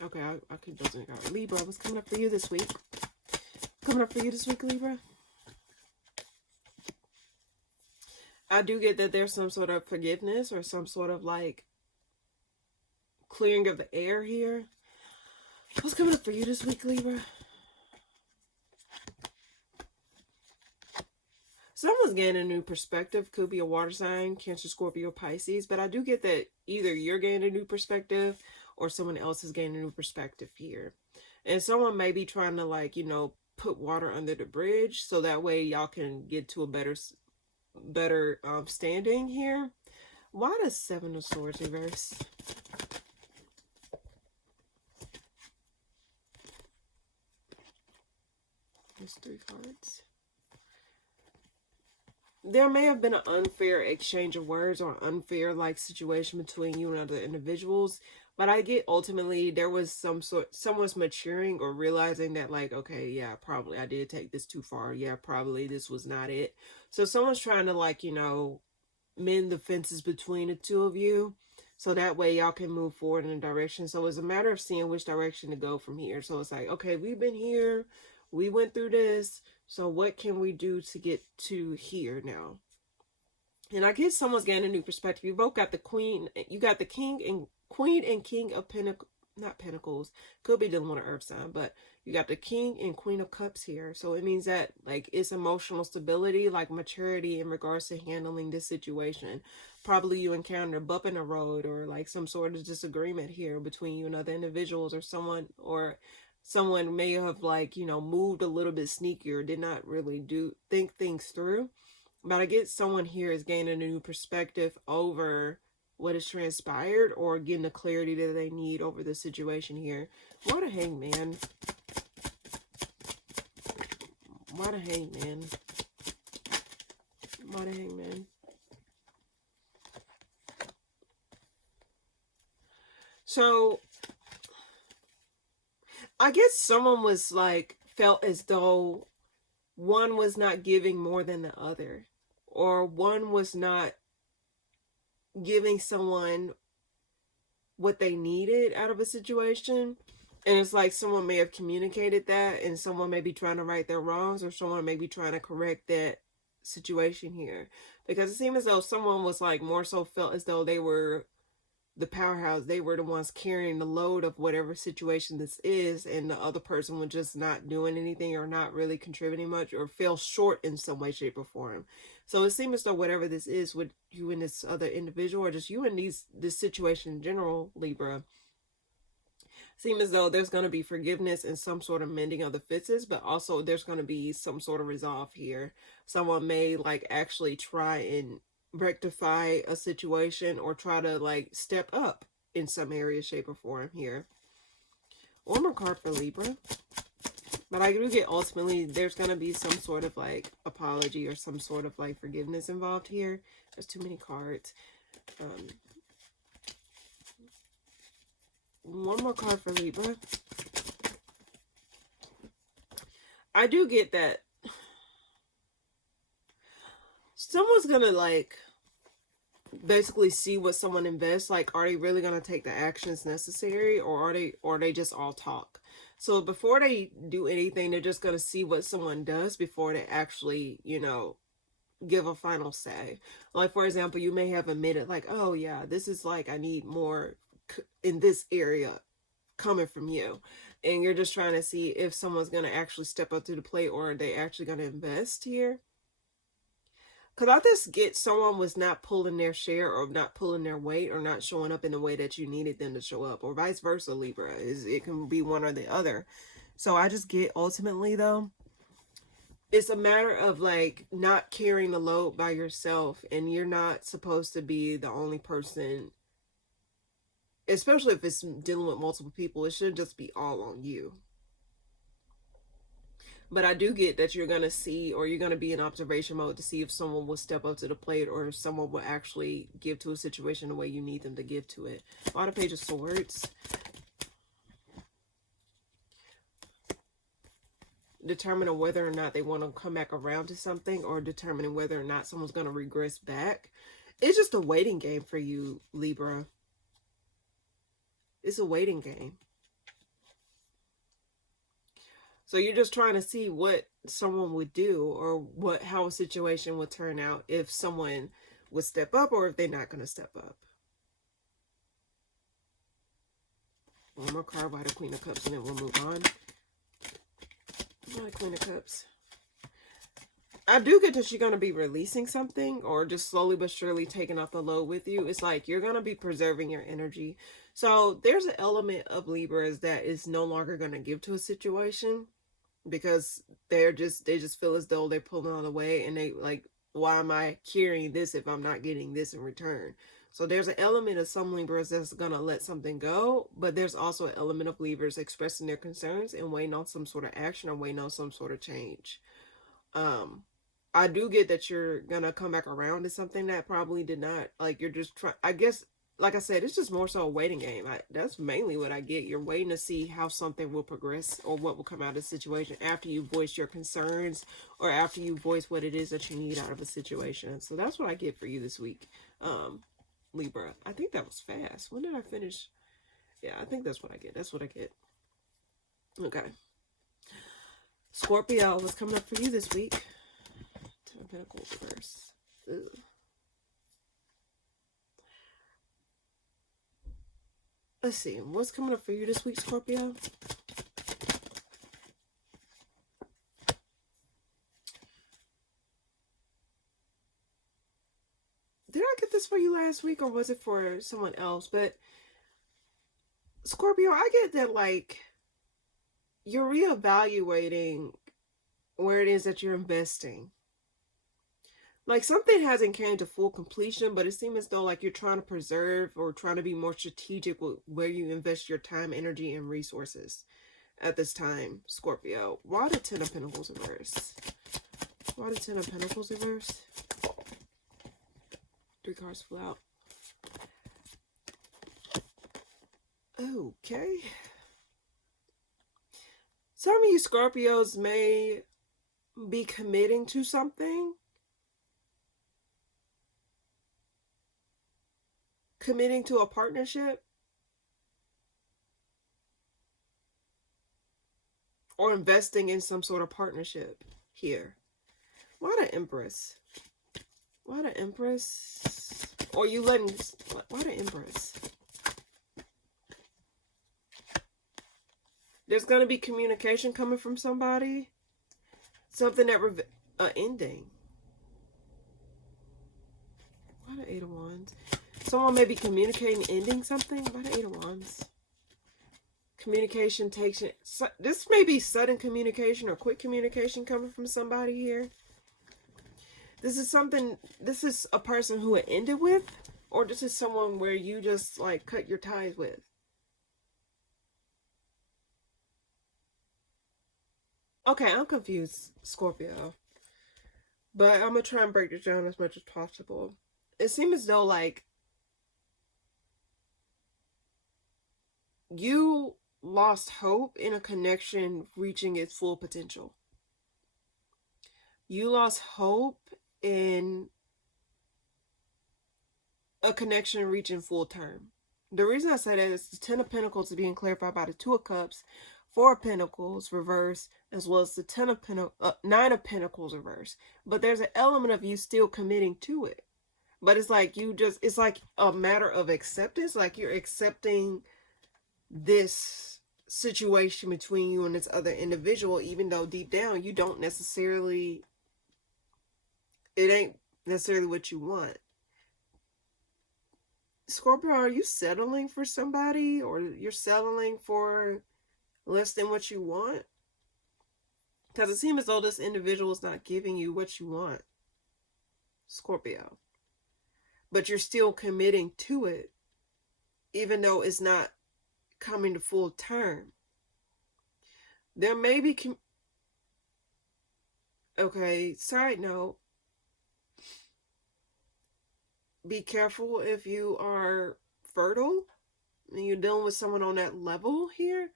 Okay, I keep buzzing out. Libra, what's coming up for you this week? Coming up for you this week, Libra? I do get that there's some sort of forgiveness, or some sort of like clearing of the air here. What's coming up for you this week, Libra? Someone's gaining a new perspective. Could be a water sign, Cancer, Scorpio, Pisces. But I do get that either you're gaining a new perspective or someone else is gaining a new perspective here. And someone may be trying to, like, you know, put water under the bridge so that way y'all can get to a better standing here. Why does Seven of Swords reverse? There's 3 cards. There may have been an unfair exchange of words or unfair like situation between you and other individuals, but I get ultimately there was someone's maturing or realizing that, like, okay, yeah, probably I did take this too far. Yeah, probably this was not it. So someone's trying to, like, you know, mend the fences between the two of you so that way y'all can move forward in a direction. So it's a matter of seeing which direction to go from here. So it's like, okay, we've been here, we went through this, so what can we do to get to here now? And I guess someone's getting a new perspective. You both got the Queen, you got the King and Queen and King of Pentacles, not Pentacles, could be dealing with an earth sign, but you got the King and Queen of Cups here. So it means that, like, it's emotional stability, like maturity in regards to handling this situation. Probably you encountered a bump in the road or like some sort of disagreement here between you and other individuals, or someone may have, like, you know, moved a little bit sneakier, did not really think things through. But I get someone here is gaining a new perspective over what has transpired or getting the clarity that they need over the situation here. Why the Hangman? Why the Hangman? Why the Hangman? So I guess someone was like, felt as though one was not giving more than the other, or one was not giving someone what they needed out of a situation. And it's like someone may have communicated that, and someone may be trying to right their wrongs, or someone may be trying to correct that situation here. Because it seemed as though someone was like more so felt as though they were the powerhouse, they were the ones carrying the load of whatever situation this is, and the other person was just not doing anything or not really contributing much, or fell short in some way, shape, or form. So it seems as though whatever this is with you and this other individual, or just you and this situation in general, Libra, seem as though there's going to be forgiveness and some sort of mending of the fences, but also there's going to be some sort of resolve here. Someone may, like, actually try and rectify a situation or try to, like, step up in some area, shape, or form here. One more card for Libra. But I do get ultimately there's going to be some sort of, like, apology or some sort of, like, forgiveness involved here. There's too many cards. One more card for Libra. I do get that someone's gonna, like, basically see what someone invests. Like, are they really gonna take the actions necessary, or are they just all talk? So before they do anything, they're just gonna see what someone does before they actually, you know, give a final say. Like, for example, you may have admitted, like, oh yeah, this is, like, I need more in this area coming from you, and you're just trying to see if someone's going to actually step up to the plate, or are they actually going to invest here. Because I just get someone was not pulling their share, or not pulling their weight, or not showing up in the way that you needed them to show up, or vice versa, Libra. It can be one or the other. So I just get ultimately, though, it's a matter of, like, not carrying the load by yourself, and you're not supposed to be the only person. Especially if it's dealing with multiple people, it shouldn't just be all on you. But I do get that you're going to see, or you're going to be in observation mode to see if someone will step up to the plate, or if someone will actually give to a situation the way you need them to give to it. On the Page of Swords. Determining whether or not they want to come back around to something, or determining whether or not someone's going to regress back. It's just a waiting game for you, Libra. It's a waiting game. So you're just trying to see what someone would do, or how a situation would turn out if someone would step up, or if they're not going to step up. One more card by the Queen of Cups and then we'll move on. By the Queen of Cups. I do get that you're going to be releasing something or just slowly but surely taking off the load with you. It's like you're going to be preserving your energy. So there's an element of Libras that is no longer going to give to a situation because they just feel as though they're pulling all the way and they like, why am I carrying this if I'm not getting this in return? So there's an element of some Libras that's going to let something go, but there's also an element of Libras expressing their concerns and waiting on some sort of action or waiting on some sort of change. I do get that you're gonna come back around to something that probably did not, like, you're just trying, I guess, like I said, it's just more so a waiting game. That's mainly what I get. You're waiting to see how something will progress or what will come out of the situation after you voice your concerns or after you voice what it is that you need out of a situation. So that's what I get for you this week, Libra. I think that was fast. When did I finish? Yeah, I think that's what I get. That's what I get. Okay. Scorpio, what's coming up for you this week? Ten of Pentacles reverse. Ugh. Let's see. What's coming up for you this week, Scorpio? Did I get this for you last week or was it for someone else? But Scorpio, I get that, like, you're reevaluating where it is that you're investing. Like, something hasn't came to full completion, but it seems as though, like, you're trying to preserve or trying to be more strategic with where you invest your time, energy, and resources at this time, Scorpio. Why the Ten of Pentacles reverse? Why the Ten of Pentacles reverse? 3 cards flew out. Okay. Some of you Scorpios may be committing to something. Committing to a partnership. Or investing in some sort of partnership here. Why the Empress? Why the Empress? Or you letting... Why the Empress? There's going to be communication coming from somebody. Something that... ending. Why the Eight of Wands? Someone may be communicating, ending something. Why the Eight of Wands? Communication takes... This may be sudden communication or quick communication coming from somebody here. This is something... This is a person who it ended with. Or this is someone where you just, like, cut your ties with. Okay, I'm confused, Scorpio. But I'm going to try and break this down as much as possible. It seems as though, like, you lost hope in a connection reaching its full potential. You lost hope in a connection reaching full term. The reason I say that is the Ten of Pentacles is being clarified by the Two of Cups, Four of Pentacles reverse, as well as the Nine of Pentacles reverse. But there's an element of you still committing to it. But it's like you just, it's like a matter of acceptance. Like you're accepting this situation between you and this other individual, even though deep down you don't necessarily, it ain't necessarily what you want. Scorpio, are you settling for somebody, or you're settling for less than what you want? Because it seems as though this individual is not giving you what you want, Scorpio. But you're still committing to it, even though it's not coming to full term. There may be... Okay, side note. Be careful if you are fertile and you're dealing with someone on that level here.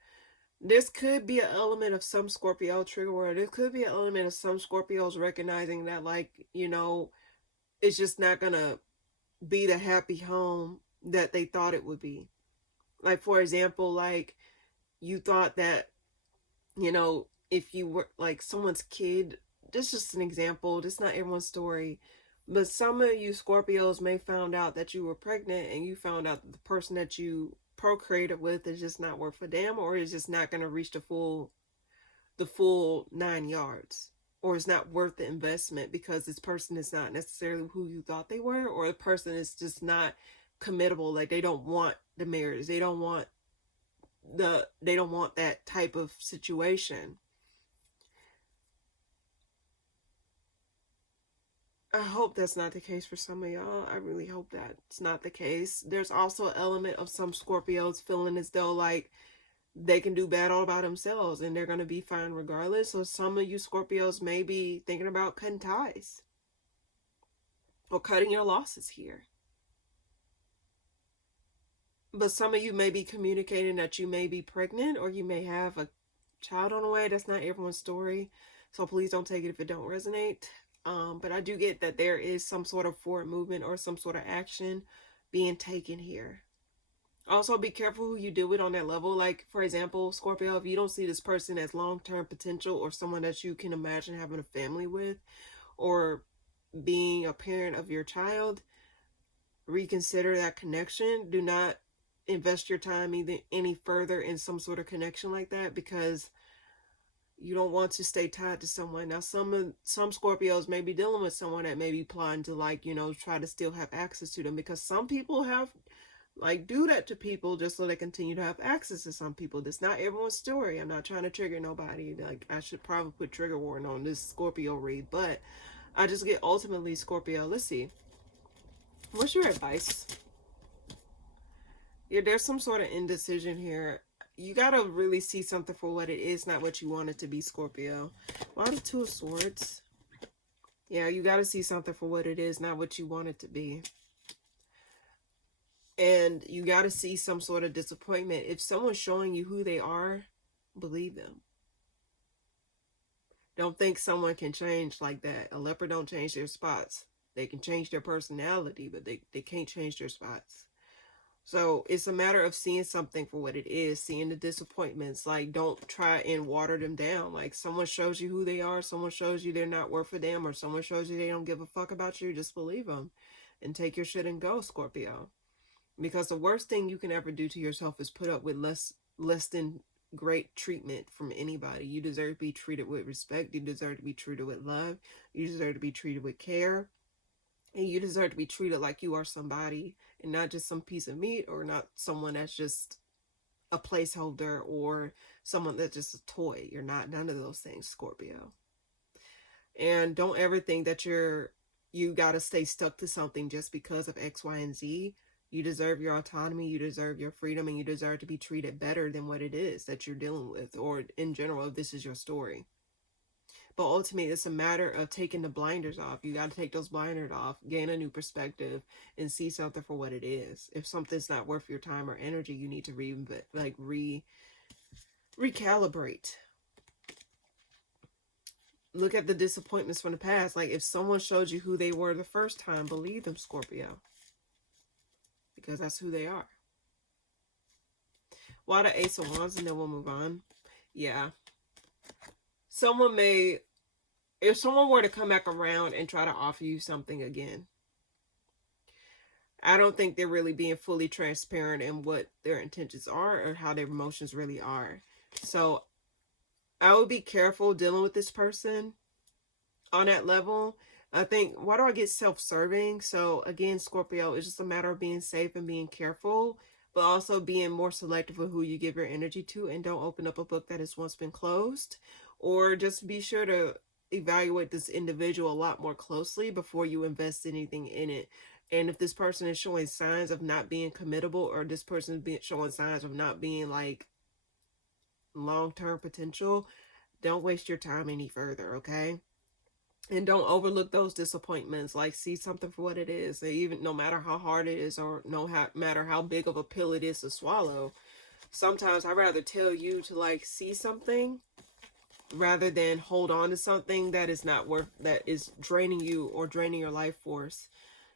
This could be an element of some Scorpio trigger word. There could be an element of some Scorpios recognizing that, like, you know, it's just not going to be the happy home that they thought it would be. Like, for example, like, you thought that, you know, if you were, like, someone's kid, this is just an example. This is not everyone's story. But some of you Scorpios may found out that you were pregnant and you found out that the person that you procreated with is just not worth a damn, or is just not going to reach the full 9 yards, or it's not worth the investment because this person is not necessarily who you thought they were, or the person is just not committable. Like, they don't want the marriage, they don't want that type of situation. I hope that's not the case for some of y'all. I really hope that's not the case. There's also an element of some Scorpios feeling as though like they can do bad all by themselves and they're going to be fine regardless. So some of you Scorpios may be thinking about cutting ties or cutting your losses here. But some of you may be communicating that you may be pregnant or you may have a child on the way. That's not everyone's story, so please don't take it if it don't resonate. But I do get that there is some sort of forward movement or some sort of action being taken here. Also, be careful who you deal with on that level. Like, for example, Scorpio, if you don't see this person as long-term potential or someone that you can imagine having a family with or being a parent of your child, reconsider that connection. Do not invest your time either any further in some sort of connection like that, because you don't want to stay tied to someone. Now, some Scorpios may be dealing with someone that may be plotting to, like, you know, try to still have access to them, because some people have, like, do that to people just so they continue to have access to some people. That's not everyone's story. I'm not trying to trigger nobody. Like, I should probably put trigger warning on this Scorpio read, but I just get ultimately Scorpio. Let's see. What's your advice? Yeah, there's some sort of indecision here. You gotta really see something for what it is, not what you want it to be, Scorpio. Why the Two of Swords? Yeah, you gotta see something for what it is, not what you want it to be. And you gotta see some sort of disappointment. If someone's showing you who they are, believe them. Don't think someone can change like that. A leopard don't change their spots. They can change their personality, but they can't change their spots. So it's a matter of seeing something for what it is, seeing the disappointments. Like, don't try and water them down. Like, someone shows you who they are, someone shows you they're not worth a damn, or someone shows you they don't give a fuck about you, just believe them and take your shit and go, Scorpio. Because the worst thing you can ever do to yourself is put up with less than great treatment from anybody. You deserve to be treated with respect. You deserve to be treated with love. You deserve to be treated with care. And you deserve to be treated like you are somebody and not just some piece of meat, or not someone that's just a placeholder or someone that's just a toy. You're not none of those things, Scorpio. And don't ever think that you got to stay stuck to something just because of X, Y, and Z. You deserve your autonomy, you deserve your freedom, and you deserve to be treated better than what it is that you're dealing with, or in general, if this is your story. But ultimately, it's a matter of taking the blinders off. You got to take those blinders off, gain a new perspective, and see something for what it is. If something's not worth your time or energy, you need to recalibrate. Look at the disappointments from the past. Like, if someone showed you who they were the first time, believe them, Scorpio. Because that's who they are. Why the Ace of Wands, and then we'll move on. Yeah. If someone were to come back around and try to offer you something again, I don't think they're really being fully transparent in what their intentions are or how their emotions really are. So I would be careful dealing with this person on that level. I think, why do I get self-serving? So again, Scorpio, it's just a matter of being safe and being careful, but also being more selective of who you give your energy to, and don't open up a book that has once been closed. Or just be sure to evaluate this individual a lot more closely before you invest anything in it. And if this person is showing signs of not being committable, or this person is showing signs of not being like long-term potential, don't waste your time any further, okay? And don't overlook those disappointments. Like, see something for what it is. Even no matter how hard it is, or no matter how big of a pill it is to swallow, sometimes I'd rather tell you to, like, see something rather than hold on to something that is not worth, that is draining you or draining your life force.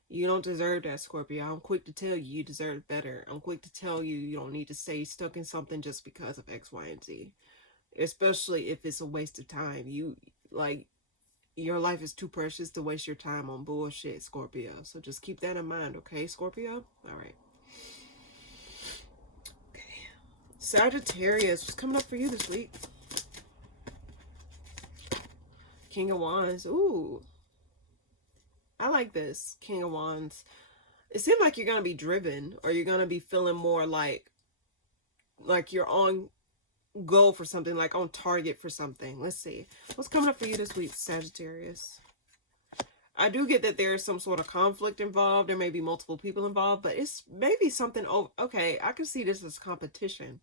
You don't deserve that, Scorpio. I'm quick to tell you deserve better. I'm quick to tell you you don't need to stay stuck in something just because of X, Y, and Z. Especially if it's a waste of time. Your life is too precious to waste your time on bullshit, Scorpio. So just keep that in mind, okay, Scorpio? All right. Sagittarius, what's coming up for you this week? King of Wands. Ooh. I like this. King of Wands. It seems like you're going to be driven, or you're going to be feeling more like you're on goal for something, like on target for something. Let's see. What's coming up for you this week, Sagittarius? I do get that there's some sort of conflict involved. There may be multiple people involved, but it's maybe something over. Okay, I can see this as competition.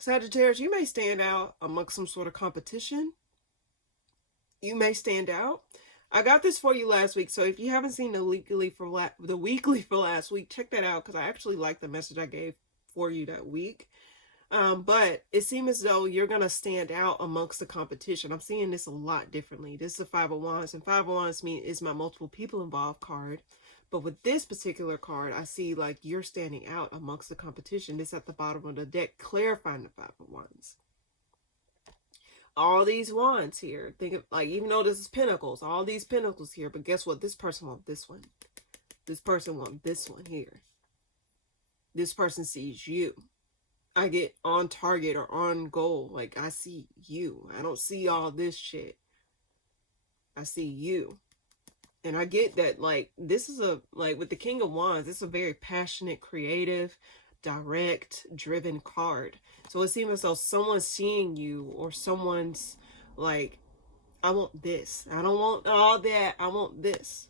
Sagittarius, you may stand out amongst some sort of competition. You may stand out. I got this for you last week, so if you haven't seen the weekly for last week, check that out, because I actually like the message I gave for you that week. But it seems as though you're going to stand out amongst the competition. I'm seeing this a lot differently. This is a Five of Wands, and Five of Wands is my multiple people involved card. But with this particular card, I see like you're standing out amongst the competition. This at the bottom of the deck, clarifying the Five of Wands. All these wands here. Think of, like, even though this is pentacles, all these pentacles here, but guess what? This person wants this one. This person wants this one here. This person sees you. I get on target or on goal. Like, I see you. I don't see all this shit. I see you. And I get that, like, this is with the King of Wands, it's a very passionate, creative, direct, driven card. So it seems as though someone's seeing you, or someone's like, I want this. I don't want all that. I want this.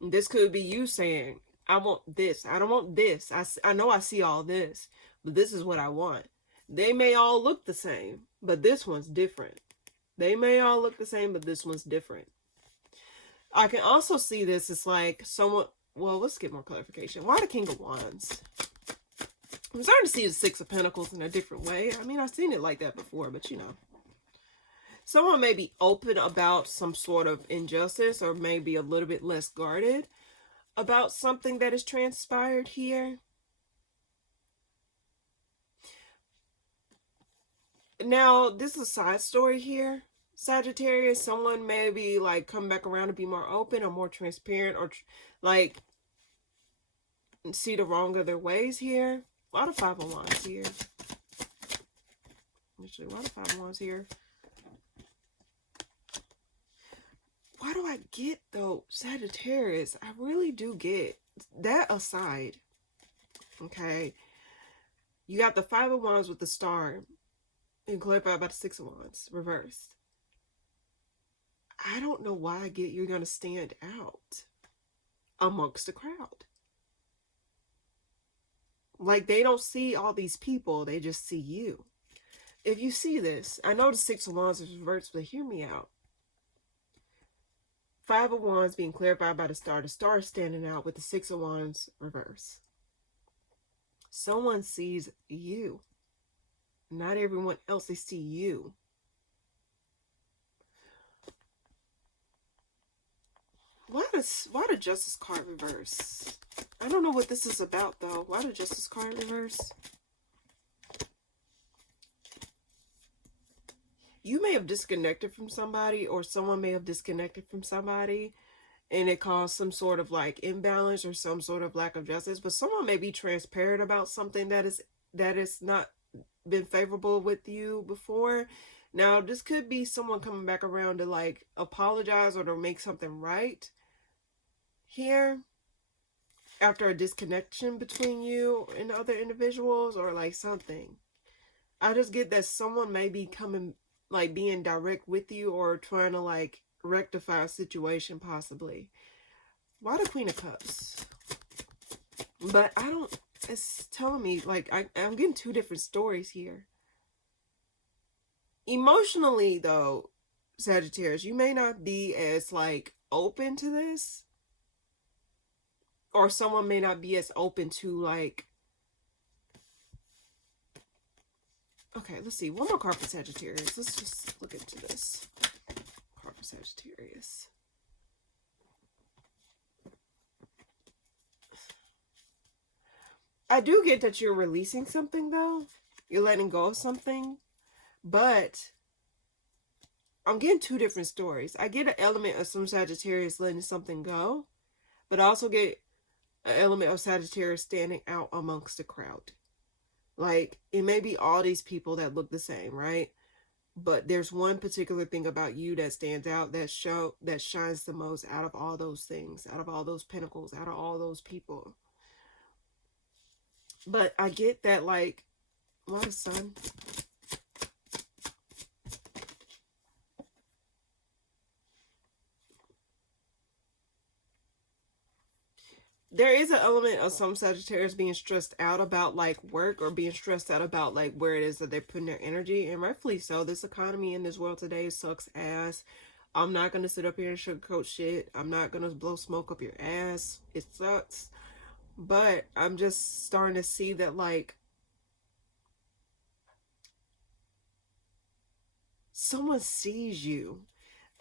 And this could be you saying, I want this. I don't want this. I know I see all this, but this is what I want. They may all look the same, but this one's different. They may all look the same, but this one's different. I can also see this as like someone, well, let's get more clarification. Why the King of Wands? I'm starting to see the Six of Pentacles in a different way. I mean, I've seen it like that before, but you know. Someone may be open about some sort of injustice, or maybe a little bit less guarded about something that has transpired here. Now, this is a side story here, Sagittarius. Someone may be like come back around to be more open or more transparent, or like see the wrong of their ways here. A lot of Five of Wands here. Actually, a lot of Five of Wands here. Why do I get, though, Sagittarius? I really do get that aside. Okay. You got the Five of Wands with the star, and clarified by the Six of Wands reversed. I don't know why I get you're going to stand out amongst the crowd. Like, they don't see all these people. They just see you. If you see this, I know the Six of Wands is reversed, but hear me out. Five of Wands being clarified by the star. The star is standing out with the Six of Wands reverse. Someone sees you. Not everyone else. They see you. Why the Justice card reverse? I don't know what this is about, though. Why the Justice card reverse? You may have disconnected from somebody, or someone may have disconnected from somebody, and it caused some sort of like imbalance or some sort of lack of justice. But someone may be transparent about something that is not been favorable with you before. Now, this could be someone coming back around to like apologize or to make something right here after a disconnection between you and other individuals, or like something. I just get that someone may be coming, like being direct with you, or trying to like rectify a situation possibly. Why the Queen of Cups? But I don't, it's telling me like I'm getting two different stories here. Emotionally though, Sagittarius, you may not be as like open to this, or someone may not be as open to like, okay, let's see. One more card for Sagittarius. Let's just look into this. Card for Sagittarius. I do get that you're releasing something, though. You're letting go of something. But I'm getting two different stories. I get an element of some Sagittarius letting something go, but I also get an element of Sagittarius standing out amongst the crowd. Like, it may be all these people that look the same, right? But there's one particular thing about you that stands out, that shines the most out of all those things, out of all those pentacles, out of all those people. But I get that, like, why the sun? There is an element of some Sagittarius being stressed out about like work, or being stressed out about like where it is that they're putting their energy, and rightfully so. This economy in this world today sucks ass. I'm not gonna sit up here and sugarcoat shit. I'm not gonna blow smoke up your ass. It sucks. But I'm just starting to see that, like, someone sees you.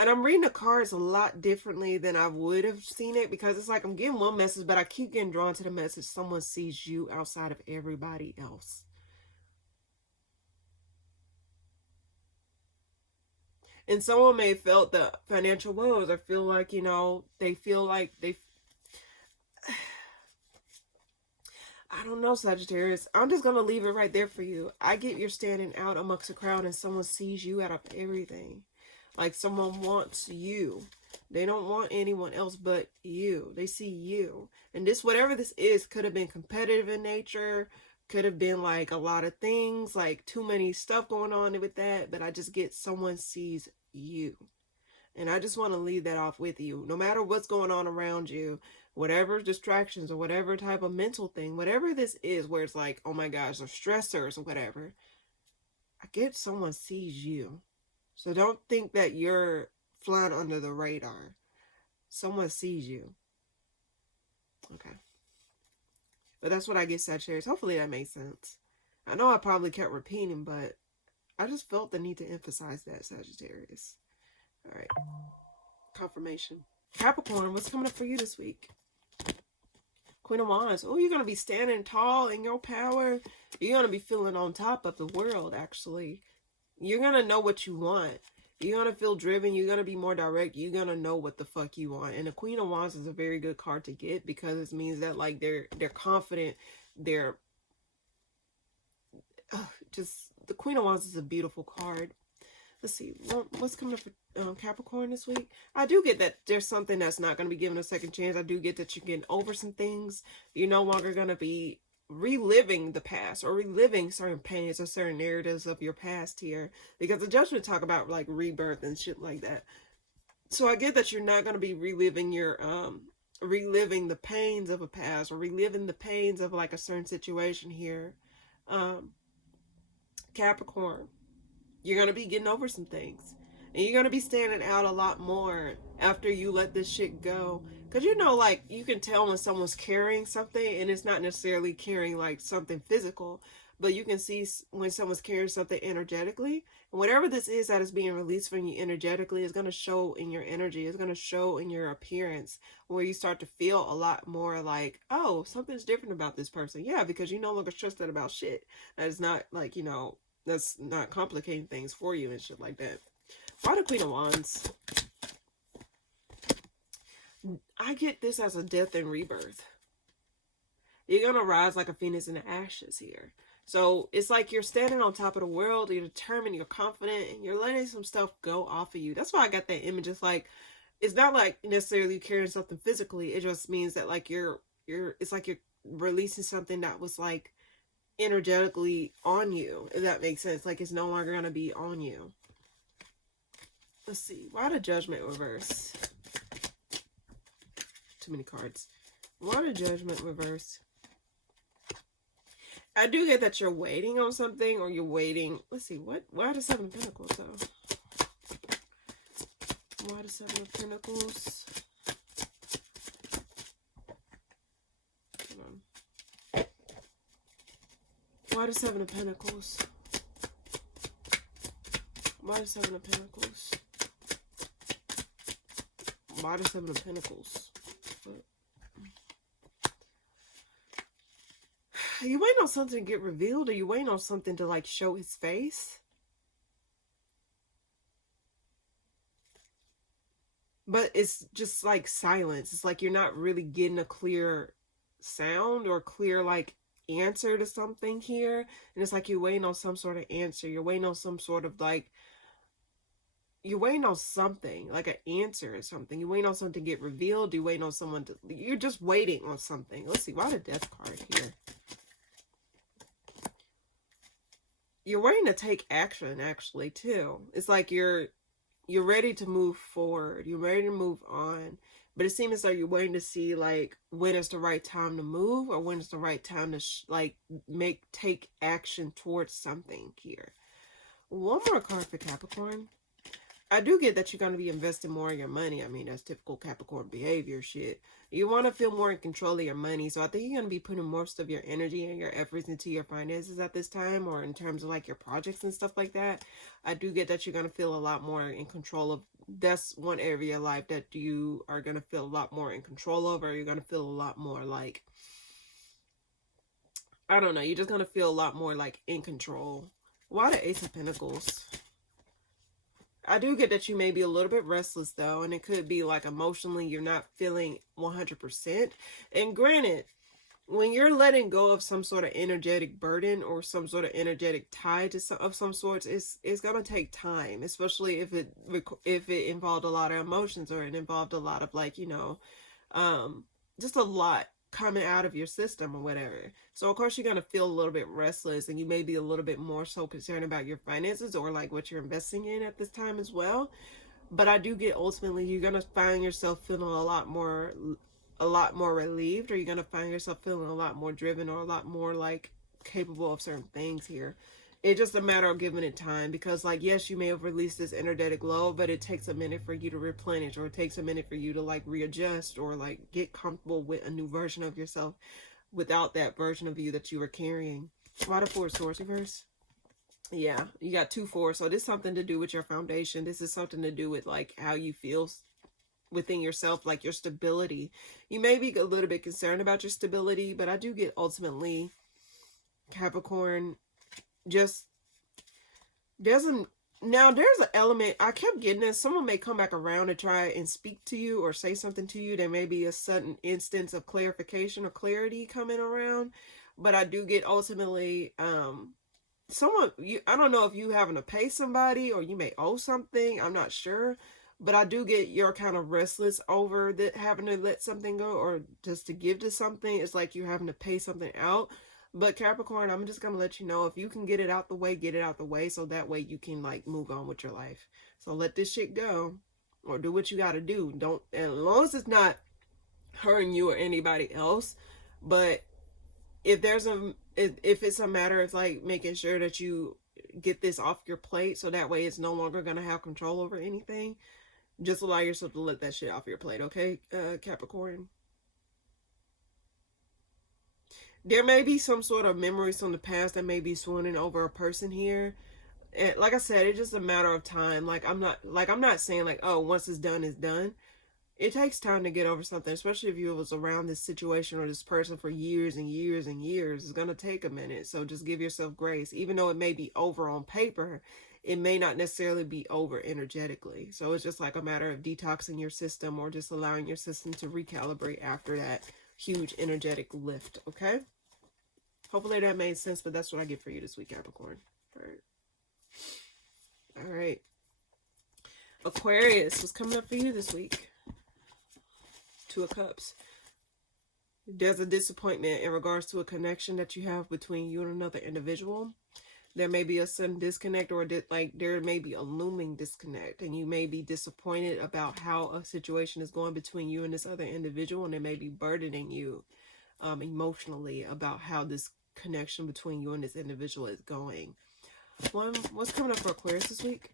And I'm reading the cards a lot differently than I would have seen it, because it's like I'm getting one message, but I keep getting drawn to the message someone sees you outside of everybody else. And someone may have felt the financial woes, or feel like, you know, they feel like they... I don't know, Sagittarius. I'm just going to leave it right there for you. I get you're standing out amongst a crowd and someone sees you out of everything. Like, someone wants you. They don't want anyone else but you. They see you. And this, whatever this is, could have been competitive in nature. Could have been like a lot of things, like too many stuff going on with that. But I just get someone sees you. And I just want to leave that off with you. No matter what's going on around you, whatever distractions or whatever type of mental thing, whatever this is, where it's like, oh my gosh, or stressors or whatever, I get someone sees you. So don't think that you're flying under the radar. Someone sees you. Okay. But that's what I get, Sagittarius. Hopefully that makes sense. I know I probably kept repeating, but I just felt the need to emphasize that, Sagittarius. All right. Confirmation. Capricorn, what's coming up for you this week? Queen of Wands. Oh, you're going to be standing tall in your power. You're going to be feeling on top of the world, actually. You're going to know what you want. You're going to feel driven. You're going to be more direct. You're going to know what the fuck you want. And the Queen of Wands is a very good card to get, because it means that, like, they're confident. They're just... The Queen of Wands is a beautiful card. Let's see, what's coming up for Capricorn this week? I do get that there's something that's not going to be given a second chance. I do get that you're getting over some things. You're no longer going to be reliving the past, or reliving certain pains or certain narratives of your past here, because the Judgment talk about like rebirth and shit like that. So I get that you're not going to be reliving your reliving the pains of a past, or reliving the pains of like a certain situation here. Capricorn, you're going to be getting over some things. And you're going to be standing out a lot more after you let this shit go. Because, you know, like, you can tell when someone's carrying something, and it's not necessarily carrying, like, something physical. But you can see when someone's carrying something energetically. And whatever this is that is being released from you energetically is going to show in your energy. It's going to show in your appearance, where you start to feel a lot more like, oh, something's different about this person. Yeah, because you no longer stressed out about shit. That is not, like, you know... That's not complicating things for you and shit like that. Why the Queen of Wands? I get this as a death and rebirth. You're going to rise like a phoenix in the ashes here. So it's like you're standing on top of the world. You're determined, you're confident, and you're letting some stuff go off of you. That's why I got that image. It's like, it's not like necessarily carrying something physically. It just means that, like, it's like you're releasing something that was like energetically on you, if that makes sense. Like, it's no longer going to be on you. Let's see, why the Judgment reverse? Too many cards. Why the Judgment reverse? I do get that you're waiting on something, or you're waiting... Let's see, why the Seven of Pentacles though? Why the Seven of Pentacles? Hold on. Why the Seven of Pentacles? Why the Seven of Pentacles? Why the Seven of Pentacles? Are you waiting on something to get revealed? Or are you waiting on something to, like, show his face? But it's just like silence. It's like you're not really getting a clear sound, or clear, like, answer to something here. And it's like you're waiting on some sort of answer. You're waiting on some sort of like, you're waiting on something, like an answer or something. You're waiting on something to get revealed. You're waiting on someone to, you're just waiting on something. Let's see, why the Death card here? You're waiting to take action, actually, too. It's like you're ready to move forward. You're ready to move on. But it seems like you're waiting to see, like, when is the right time to move, or when is the right time to, take action towards something here. One more card for Capricorn. I do get that you're going to be investing more in your money. I mean, that's typical Capricorn behavior shit. You want to feel more in control of your money. So I think you're going to be putting most of your energy and your efforts into your finances at this time, or in terms of like your projects and stuff like that. I do get that you're going to feel a lot more in control of. That's one area of your life that you are going to feel a lot more in control of, or you're going to feel a lot more like, I don't know, you're just going to feel a lot more like in control. Why the Ace of Pentacles? I do get that you may be a little bit restless, though, and it could be like emotionally you're not feeling 100%. And granted, when you're letting go of some sort of energetic burden or some sort of energetic tie to of some sorts, it's going to take time, especially if it involved a lot of emotions, or it involved a lot of, like, you know, just a lot coming out of your system or whatever. So of course you're going to feel a little bit restless, and you may be a little bit more so concerned about your finances, or like what you're investing in at this time as well. But I do get, ultimately you're going to find yourself feeling a lot more relieved, or you're going to find yourself feeling a lot more driven, or a lot more like capable of certain things here. It's just a matter of giving it time, because, like, yes, you may have released this energetic low, but it takes a minute for you to replenish, or it takes a minute for you to, like, readjust, or, like, get comfortable with a new version of yourself without that version of you that you were carrying. Why the Four of Swords reverse? Yeah, you got 2 4. So this is something to do with your foundation. This is something to do with, like, how you feel within yourself, like your stability. You may be a little bit concerned about your stability, but I do get, ultimately, Capricorn, just there's an element, I kept getting this, someone may come back around and try and speak to you or say something to you. There may be a sudden instance of clarification or clarity coming around, but I do get, ultimately, I don't know if you having to pay somebody, or you may owe something, I'm not sure, but I do get you're kind of restless over that, having to let something go, or just to give to something. It's like you're having to pay something out. But Capricorn, I'm just going to let you know, if you can get it out the way, get it out the way, so that way you can, like, move on with your life. So let this shit go, or do what you got to do. Don't, as long as it's not hurting you or anybody else. But if it's a matter of, like, making sure that you get this off your plate, so that way it's no longer going to have control over anything, just allow yourself to let that shit off your plate, okay, Capricorn? There may be some sort of memories from the past that may be swooning over a person here. And like I said, it's just a matter of time. Like, I'm not saying, like, oh, once it's done, it's done. It takes time to get over something, especially if you was around this situation or this person for years and years and years. It's going to take a minute. So just give yourself grace. Even though it may be over on paper, it may not necessarily be over energetically. So it's just like a matter of detoxing your system, or just allowing your system to recalibrate after that huge energetic lift, okay? Hopefully that made sense, but that's what I get for you this week, Capricorn. All right. Aquarius, what's coming up for you this week? 2 of Cups. There's a disappointment in regards to a connection that you have between you and another individual. There may be a sudden disconnect, or there may be a looming disconnect, and you may be disappointed about how a situation is going between you and this other individual, and they may be burdening you emotionally about how this connection between you and this individual is going. What's coming up for Aquarius this week?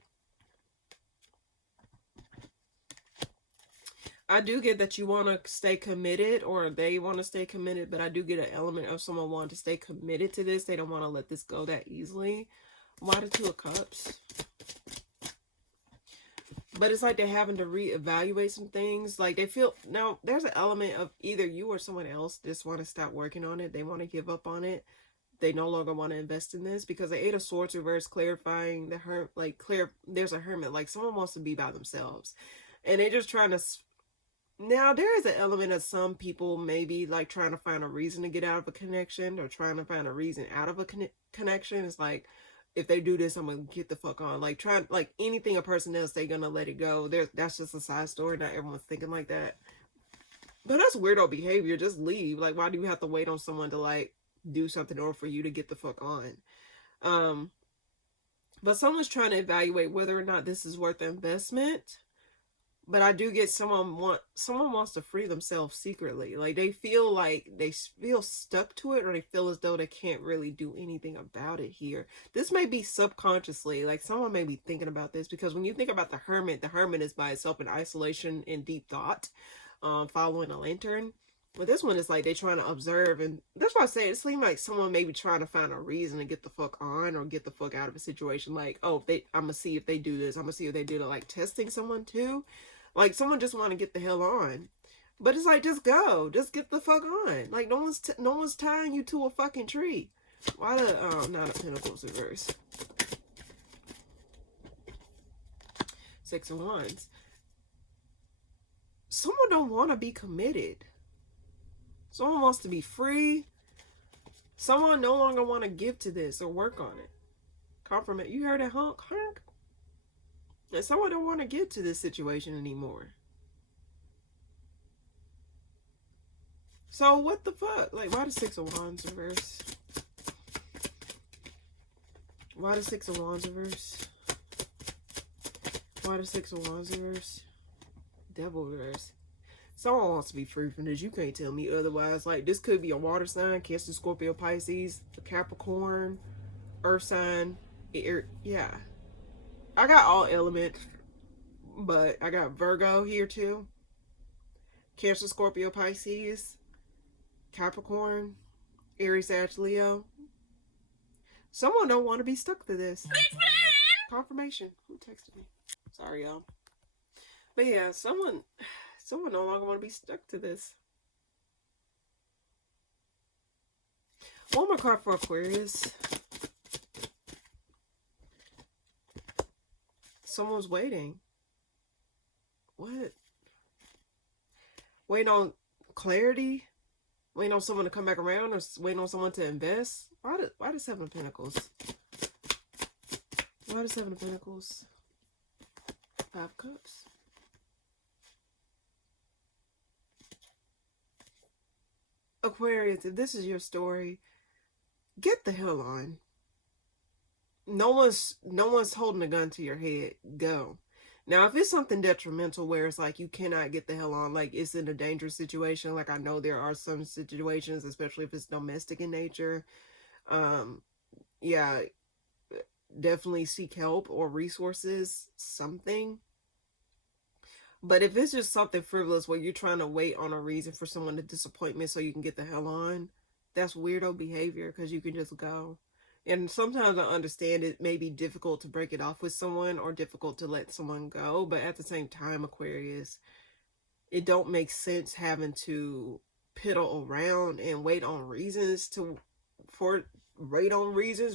I do get that you want to stay committed, or they want to stay committed, but I do get an element of someone wanting to stay committed to this. They don't want to let this go that easily. Why the 2 of Cups? But it's like they're having to reevaluate some things. Like, they feel, now there's an element of either you or someone else just want to stop working on it. They want to give up on it. They no longer want to invest in this, because the 8 of Swords reverse, clarifying there's a hermit. Like, someone wants to be by themselves, and they're just trying to Now, there is an element of some people maybe like trying to find a reason to get out of a connection, or trying to find a reason out of a connection. It's like, if they do this, I'm gonna get the fuck on. Like, trying, like anything a person does, they're gonna let it go. That's just a side story. Not everyone's thinking like that. But that's weirdo behavior. Just leave. Like, why do you have to wait on someone to like do something in order for you to get the fuck on? Um, but someone's trying to evaluate whether or not this is worth the investment. But I do get someone wants to free themselves secretly. Like, they feel stuck to it, or they feel as though they can't really do anything about it here. This may be subconsciously, like someone may be thinking about this, because when you think about the hermit is by itself in isolation and deep thought, following a lantern. But this one is like they're trying to observe, and that's why I say it seems like someone may be trying to find a reason to get the fuck on, or get the fuck out of a situation. Like, oh, I'm gonna see if they do this. I'm gonna see if they do it. Like testing someone too. Like, someone just want to get the hell on. But it's like, just go. Just get the fuck on. Like, no one's tying you to a fucking tree. Why the Nine of Pentacles reverse? Six of Wands. Someone don't want to be committed. Someone wants to be free. Someone no longer want to give to this or work on it. Confirmation. You heard that honk? Honk. And someone don't want to get to this situation anymore. So what the fuck? Like, why the Six of Wands reverse? Why the Six of Wands reverse? Why the Six of Wands reverse? Devil reverse. Someone wants to be free from this. You can't tell me otherwise. Like, this could be a water sign, Cancer, Scorpio, Pisces, a Capricorn, Earth sign. Yeah. I got all elements, but I got Virgo here too. Cancer, Scorpio, Pisces, Capricorn, Aries, Sag, Leo. Someone don't want to be stuck to this. Confirmation. Who texted me? Sorry, y'all. But yeah, someone no longer want to be stuck to this. One more card for Aquarius. Someone's waiting. What? Waiting on clarity? Waiting on someone to come back around, or waiting on someone to invest? Why the Seven of Pentacles? Why the Seven of Pentacles? Five of Cups. Aquarius, if this is your story, get the hell on. No one's holding a gun to your head. Go. Now, if it's something detrimental where it's like you cannot get the hell on, like it's in a dangerous situation, like I know there are some situations, especially if it's domestic in nature, yeah, definitely seek help or resources, something. But if it's just something frivolous where you're trying to wait on a reason for someone to disappoint me so you can get the hell on, that's weirdo behavior, because you can just go. And sometimes I understand it may be difficult to break it off with someone, or difficult to let someone go. But at the same time, Aquarius, it don't make sense having to piddle around and wait on reasons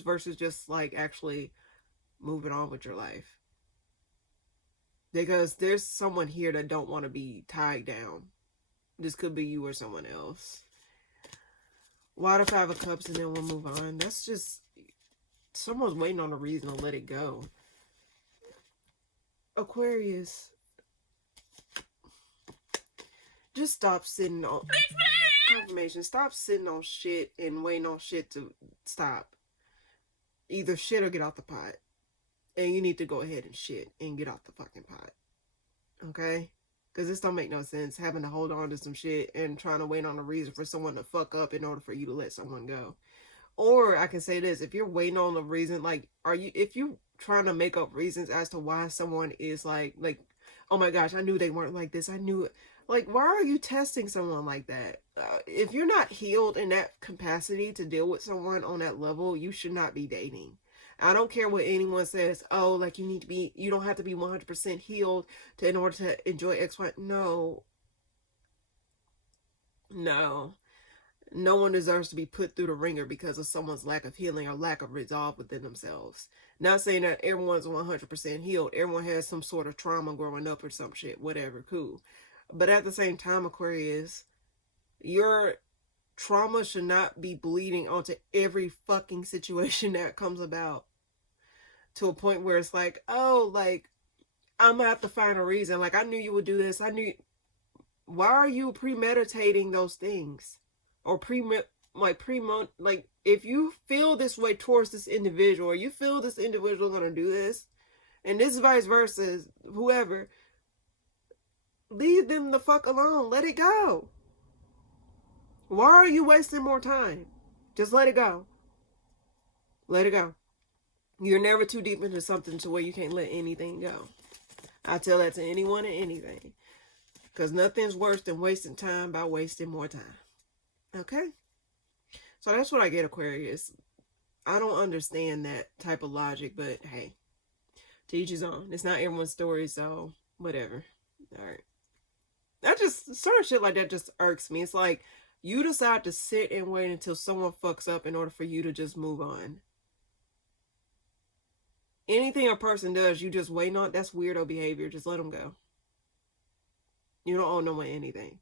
versus just like actually moving on with your life. Because there's someone here that don't want to be tied down. This could be you or someone else. Why the Five of Cups, and then we'll move on. That's just, someone's waiting on a reason to let it go. Aquarius, just stop sitting on confirmation. Stop sitting on shit and waiting on shit to stop. Either shit or get out the pot. And you need to go ahead and shit and get out the fucking pot. Okay? Because this don't make no sense, having to hold on to some shit and trying to wait on a reason for someone to fuck up in order for you to let someone go. Or I can say this, if you're waiting on a reason, like, if you're trying to make up reasons as to why someone is like, oh my gosh, I knew they weren't like this. I knew it. Like, why are you testing someone like that? If you're not healed in that capacity to deal with someone on that level, you should not be dating. I don't care what anyone says. Oh, like you don't have to be 100% healed in order to enjoy X, Y. No. No. No one deserves to be put through the ringer because of someone's lack of healing or lack of resolve within themselves. Not saying that everyone's 100% healed. Everyone has some sort of trauma growing up or some shit. Whatever. Cool. But at the same time, Aquarius, your trauma should not be bleeding onto every fucking situation that comes about, to a point where it's like, oh, like, I'm gonna have to find a reason. Like, I knew you would do this. I knew. Why are you premeditating those things? Or like, if you feel this way towards this individual, or you feel this individual gonna do this, and this vice versa, whoever, leave them the fuck alone. Let it go. Why are you wasting more time? Just let it go. Let it go. You're never too deep into something to where you can't let anything go. I tell that to anyone and anything. Because nothing's worse than wasting time by wasting more time. Okay? So that's what I get, Aquarius. I don't understand that type of logic, but hey, to each his own. It's not everyone's story, so whatever. Alright. That just, certain shit like that just irks me. It's like, you decide to sit and wait until someone fucks up in order for you to just move on. Anything a person does, you just waiting on, that's weirdo behavior. Just let them go. You don't owe no one anything.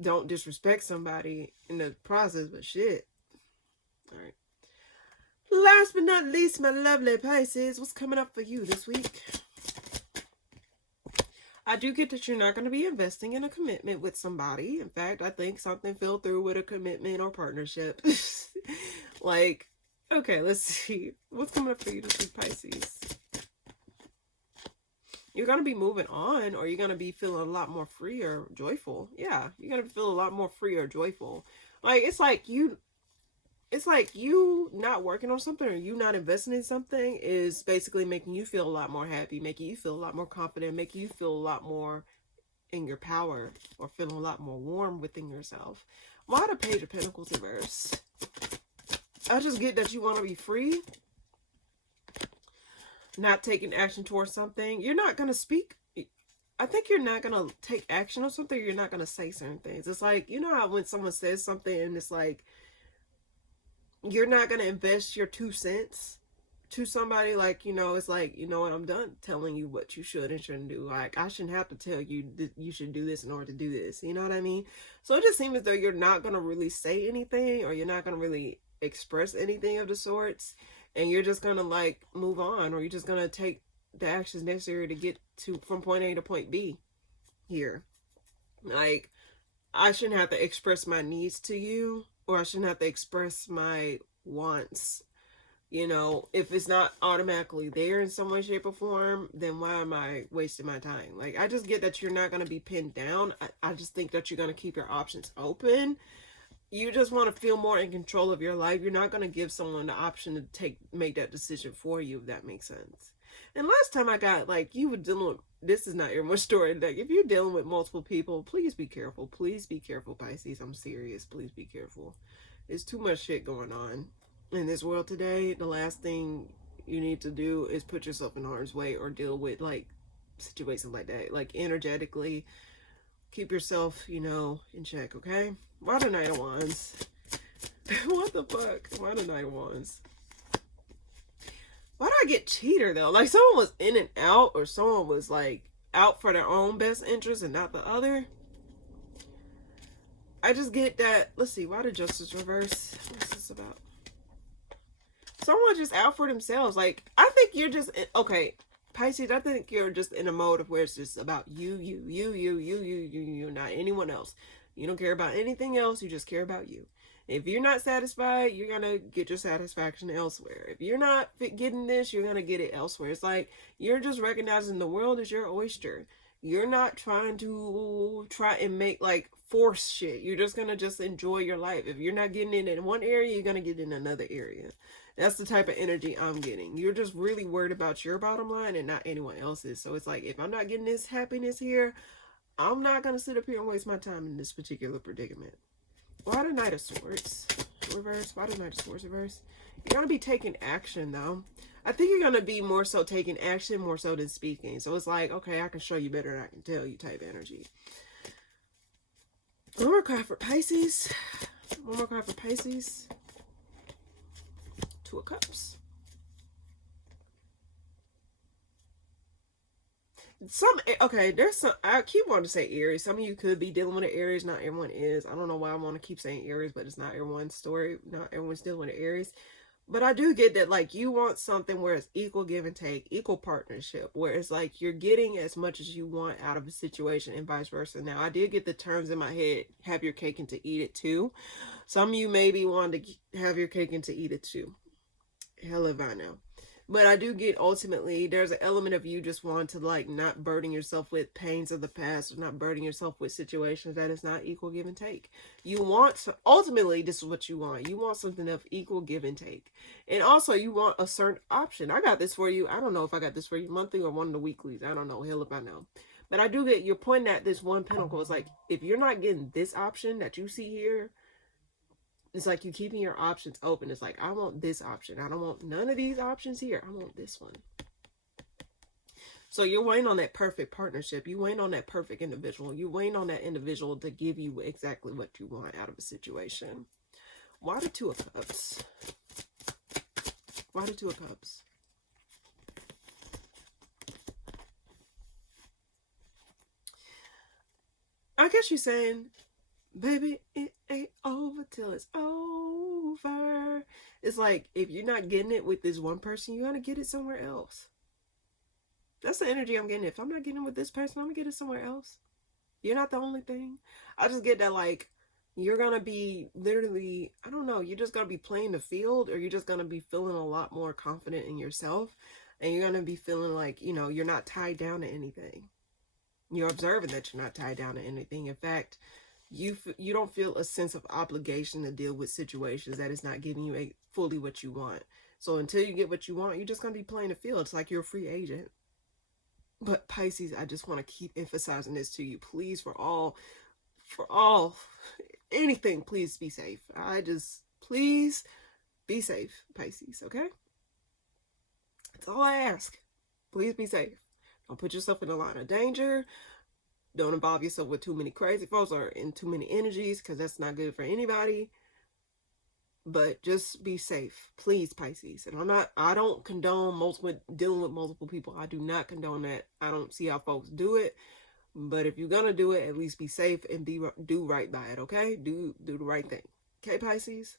Don't disrespect somebody in the process, but shit. Alright. Last but not least, my lovely Pisces, what's coming up for you this week? I do get that you're not going to be investing in a commitment with somebody. In fact, I think something fell through with a commitment or partnership. Like, okay, let's see. What's coming up for you this week, Pisces? You're going to be moving on, or you're going to be feeling a lot more free or joyful. Yeah, you're going to feel a lot more free or joyful. Like, it's like you not working on something, or you not investing in something is basically making you feel a lot more happy, making you feel a lot more confident, making you feel a lot more in your power, or feeling a lot more warm within yourself. Why the Page of Pentacles reverse? I just get that you want to be free. Not taking action towards something. You're not going to speak. I think you're not going to take action on something. You're not going to say certain things. It's like, you know how when someone says something and it's like, you're not going to invest your 2 cents to somebody. Like, you know, it's like, you know what, I'm done telling you what you should and shouldn't do. Like, I shouldn't have to tell you that you should do this in order to do this. You know what I mean? So it just seems as though you're not going to really say anything, or you're not going to really express anything of the sorts. And you're just going to like move on, or you're just going to take the actions necessary to get to from point A to point B here. Like, I shouldn't have to express my needs to you, or I shouldn't have to express my wants. You know, if it's not automatically there in some way, shape, or form, then why am I wasting my time? Like, I just get that you're not going to be pinned down. I just think that you're going to keep your options open. You just want to feel more in control of your life. You're not going to give someone the option to make that decision for you, if that makes sense. And last time I got, like, you were dealing with, this is not everyone's story. Like, if you're dealing with multiple people, please be careful. Please be careful, Pisces. I'm serious. Please be careful. There's too much shit going on in this world today. The last thing you need to do is put yourself in harm's way or deal with, like, situations like that. Like, energetically, keep yourself, you know, in check, okay? Why the Knight of Wands? What the fuck? Why the Knight of Wands? Why do I get cheater, though? Like, someone was in and out, or someone was, like, out for their own best interest and not the other. I just get that. Let's see. Why did Justice reverse? What's this about? Someone just out for themselves. Like, I think you're just... Okay, Pisces, I think you're just in a mode of where it's just about you, not anyone else. You don't care about anything else. You just care about you. If you're not satisfied, you're going to get your satisfaction elsewhere. If you're not getting this, you're going to get it elsewhere. It's like you're just recognizing the world is your oyster. You're not trying to make, like, force shit. You're just going to just enjoy your life. If you're not getting it in one area, you're going to get it in another area. That's the type of energy I'm getting. You're just really worried about your bottom line and not anyone else's. So it's like, if I'm not getting this happiness here, I'm not going to sit up here and waste my time in this particular predicament. Why the Knight of Swords reverse? Why the Knight of Swords reverse? You're going to be taking action, though. I think you're going to be more so taking action, more so than speaking. So it's like, okay, I can show you better than I can tell you type energy. One more card for Pisces. One more card for Pisces. Two of Cups. Okay, there's some, I keep wanting to say Aries. Some of you could be dealing with an Aries, not everyone is. I don't know why I want to keep saying Aries, but it's not everyone's story. Not everyone's dealing with an Aries. But I do get that, like, you want something where it's equal give and take, equal partnership, where it's like you're getting as much as you want out of a situation and vice versa. Now, I did get the terms in my head, have your cake and to eat it too. Some of you maybe want to have your cake and to eat it too. Hell if I know. But I do get, ultimately, there's an element of you just want to, like, not burden yourself with pains of the past, or not burden yourself with situations that is not equal give and take. You want to, ultimately, this is what you want. You want something of equal give and take. And also, you want a certain option. I got this for you. I don't know if I got this for you monthly or one of the weeklies. I don't know. Hell if I know. But I do get, you're pointing at this one pentacle. It's like, if you're not getting this option that you see here, it's like you keeping your options open. It's like, I want this option. I don't want none of these options here. I want this one. So you're waiting on that perfect partnership. You waiting on that perfect individual. You waiting on that individual to give you exactly what you want out of a situation. Why the Two of Cups? Why the Two of Cups? I guess you're saying, baby, it ain't over till it's over. It's like, if you're not getting it with this one person, you gotta get it somewhere else. That's the energy I'm getting. If I'm not getting it with this person, I'm gonna get it somewhere else. You're not the only thing. I just get that, like, you're gonna be literally, I don't know, you're just gonna be playing the field, or you're just gonna be feeling a lot more confident in yourself, and you're gonna be feeling like, you know, you're not tied down to anything. You're observing that you're not tied down to anything. In fact, you don't feel a sense of obligation to deal with situations that is not giving you fully what you want. So until you get what you want, you're just going to be playing the field. It's like you're a free agent. But Pisces, I just want to keep emphasizing this to you. Please, for all, anything, please be safe. Please be safe, Pisces, okay? That's all I ask. Please be safe. Don't put yourself in a line of danger. Don't involve yourself with too many crazy folks or in too many energies, because that's not good for anybody. But just be safe, please, Pisces. And I don't condone dealing with multiple people. I do not condone that. I don't see how folks do it. But if you're gonna do it, at least be safe and do right by it, okay? Do the right thing. Okay, Pisces?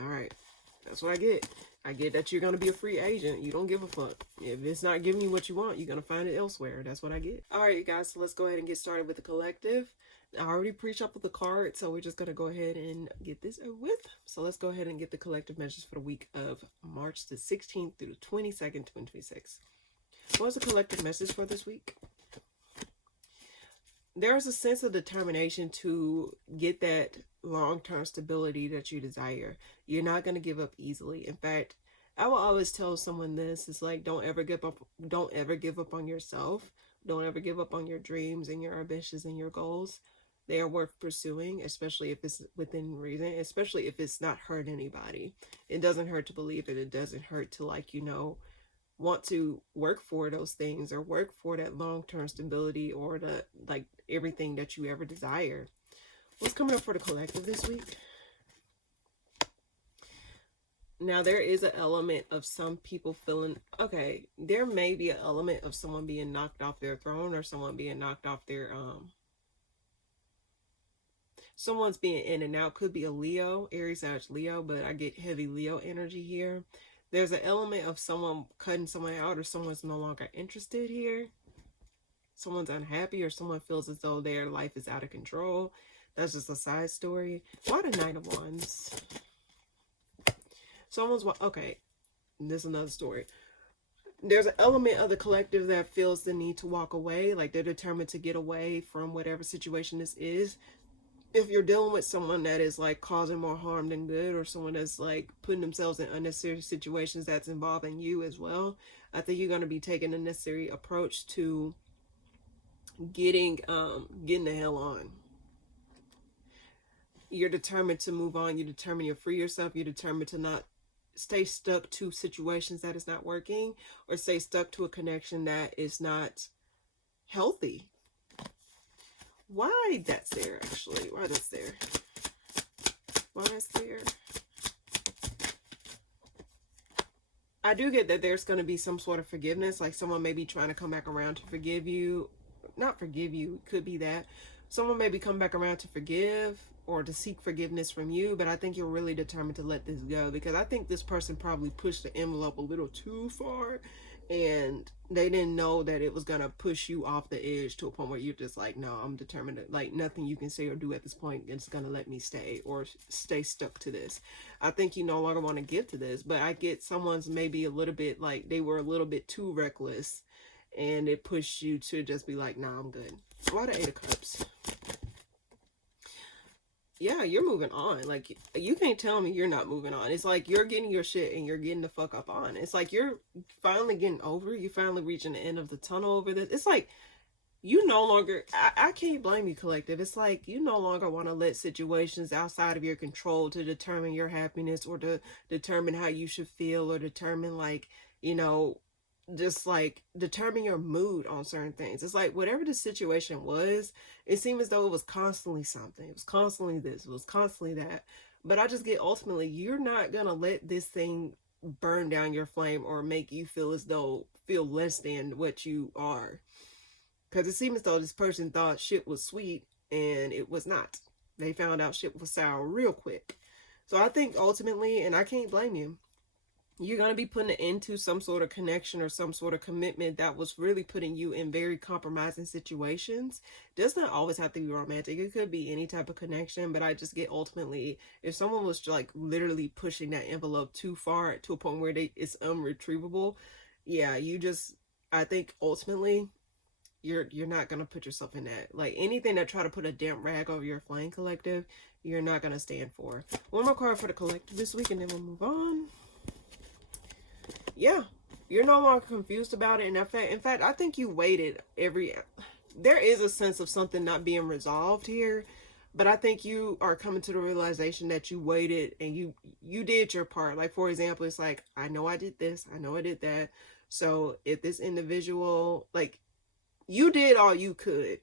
All right. That's what I get. I get that you're going to be a free agent. You don't give a fuck. If it's not giving you what you want, you're going to find it elsewhere. That's what I get. All right, you guys. So let's go ahead and get started with the collective. I already pre-shuffled the card, so we're just going to go ahead and get this over with. So let's go ahead and get the collective messages for the week of March the 16th through the 22nd, 2026. What's the collective message for this week? There's a sense of determination to get that long-term stability that you desire. You're not going to give up easily. In fact, I will always tell someone this. It's like, don't ever give up on yourself. Don't ever give up on your dreams and your ambitions and your goals. They are worth pursuing, especially if it's within reason, especially if it's not hurt anybody. It doesn't hurt to believe it. It doesn't hurt to, like, you know, want to work for those things, or work for that long-term stability, or the, like, everything that you ever desire. What's coming up for the collective this week? Now, there is an element of some people feeling, okay, there may be an element of someone being knocked off their throne, or someone being knocked off their, someone's being in and out. Could be a Leo, Aries, Sag, Leo, but I get heavy Leo energy here. There's an element of someone cutting someone out, or someone's no longer interested here. Someone's unhappy, or someone feels as though their life is out of control. That's just a side story. Why the Knight of Wands? Okay, this is another story. There's an element of the collective that feels the need to walk away. Like, they're determined to get away from whatever situation this is. If you're dealing with someone that is, like, causing more harm than good, or someone that's, like, putting themselves in unnecessary situations that's involving you as well, I think you're going to be taking a necessary approach to getting the hell on. You're determined to move on. You're determined to free yourself. You're determined to not stay stuck to situations that is not working, or stay stuck to a connection that is not healthy. Why that's there, actually? Why that's there? Why that's there? I do get that there's going to be some sort of forgiveness, like someone may be trying to come back around to forgive you. Not forgive you, it could be that. Someone may be come back around to forgive or to seek forgiveness from you, but I think you're really determined to let this go, because I think this person probably pushed the envelope a little too far, and they didn't know that it was going to push you off the edge to a point where you're just like, no, I'm determined to, like, nothing you can say or do at this point is going to let me stay or stay stuck to this. I think you no longer want to give to this, but I get someone's maybe a little bit like they were a little bit too reckless, and it pushed you to just be like, nah, I'm good. Why the Eight of Cups? Yeah, you're moving on. Like, you can't tell me you're not moving on. It's like you're getting your shit and you're getting the fuck up on. It's like you're finally getting over. You finally reaching the end of the tunnel over this. It's like you no longer, I can't blame you, collective. It's like you no longer want to let situations outside of your control to determine your happiness or to determine how you should feel or determine, like, you know, just like determine your mood on certain things. It's like whatever the situation was, it seemed as though it was constantly something. It was constantly this, it was constantly that. But I just get, ultimately, you're not gonna let this thing burn down your flame or make you feel as though, feel less than what you are. Because it seems as though this person thought shit was sweet and it was not. They found out shit was sour real quick. So I think ultimately, and I can't blame you, you're going to be putting it into some sort of connection or some sort of commitment that was really putting you in very compromising situations. It does not always have to be romantic. It could be any type of connection, but I just get, ultimately, if someone was like literally pushing that envelope too far to a point where it's unretrievable, yeah, you just, I think ultimately you're not going to put yourself in that. Like anything that try to put a damp rag over your flame, collective, you're not going to stand for. One more card for the collective this week and then we'll move on. Yeah, you're no longer confused about it. And in fact, I think you waited there is a sense of something not being resolved here, but I think you are coming to the realization that you waited and you did your part. Like, for example, it's like, I know I did this, I know I did that. So if this individual, like, you did all you could.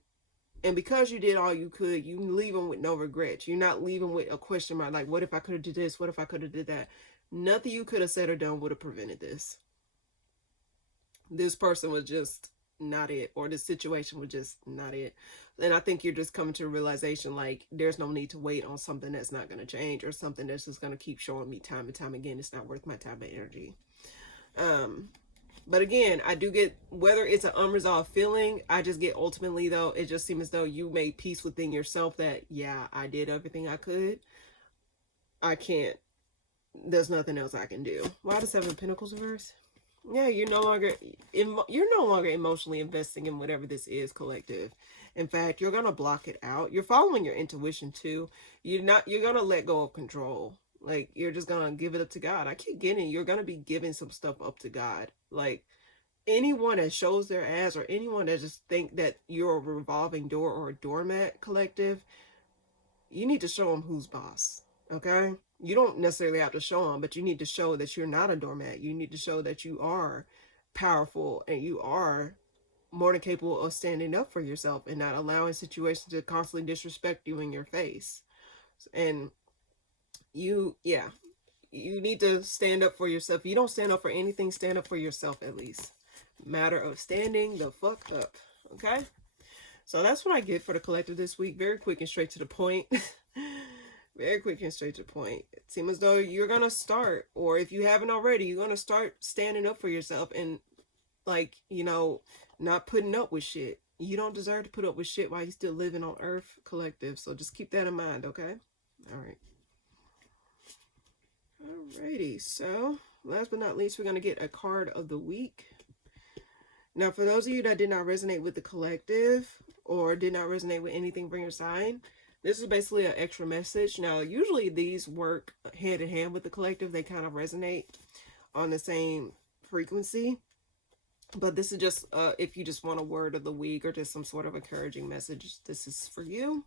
And because you did all you could, you leave them with no regrets. You're not leaving with a question mark, like, what if I could have did this? What if I could have did that? Nothing you could have said or done would have prevented this. This person was just not it, or this situation was just not it. And I think you're just coming to a realization, like, there's no need to wait on something that's not going to change, or something that's just going to keep showing me time and time again it's not worth my time and energy. But again, I do get, whether it's an unresolved feeling, I just get, ultimately though, it just seems as though you made peace within yourself that, yeah, I did everything I could. I can't, there's nothing else I can do. Why the Seven of Pentacles reverse? Yeah, you're no longer emotionally investing in whatever this is, collective. In fact, you're gonna block it out. You're following your intuition too. You're gonna let go of control. Like, you're just gonna give it up to God. I keep getting, you're gonna be giving some stuff up to God. Like, anyone that shows their ass, or anyone that just think that you're a revolving door or a doormat, collective, you need to show them who's boss. Okay? You don't necessarily have to show them, but you need to show that you're not a doormat. You need to show that you are powerful and you are more than capable of standing up for yourself and not allowing situations to constantly disrespect you in your face. And you need to stand up for yourself. If you don't stand up for anything, stand up for yourself at least. Matter of standing the fuck up. Okay? So that's what I get for the collective this week. Very quick and straight to the point. Very quick and straight to the point. It seems as though you're going to start, or if you haven't already, you're going to start standing up for yourself and, like, you know, not putting up with shit. You don't deserve to put up with shit while you're still living on Earth, collective. So just keep that in mind, okay? All right. Alrighty. So, last but not least, we're going to get a card of the week. Now, for those of you that did not resonate with the collective or did not resonate with anything from your sign, this is basically an extra message. Now, usually these work hand in hand with the collective. They kind of resonate on the same frequency. But this is just, if you just want a word of the week or just some sort of encouraging message, this is for you.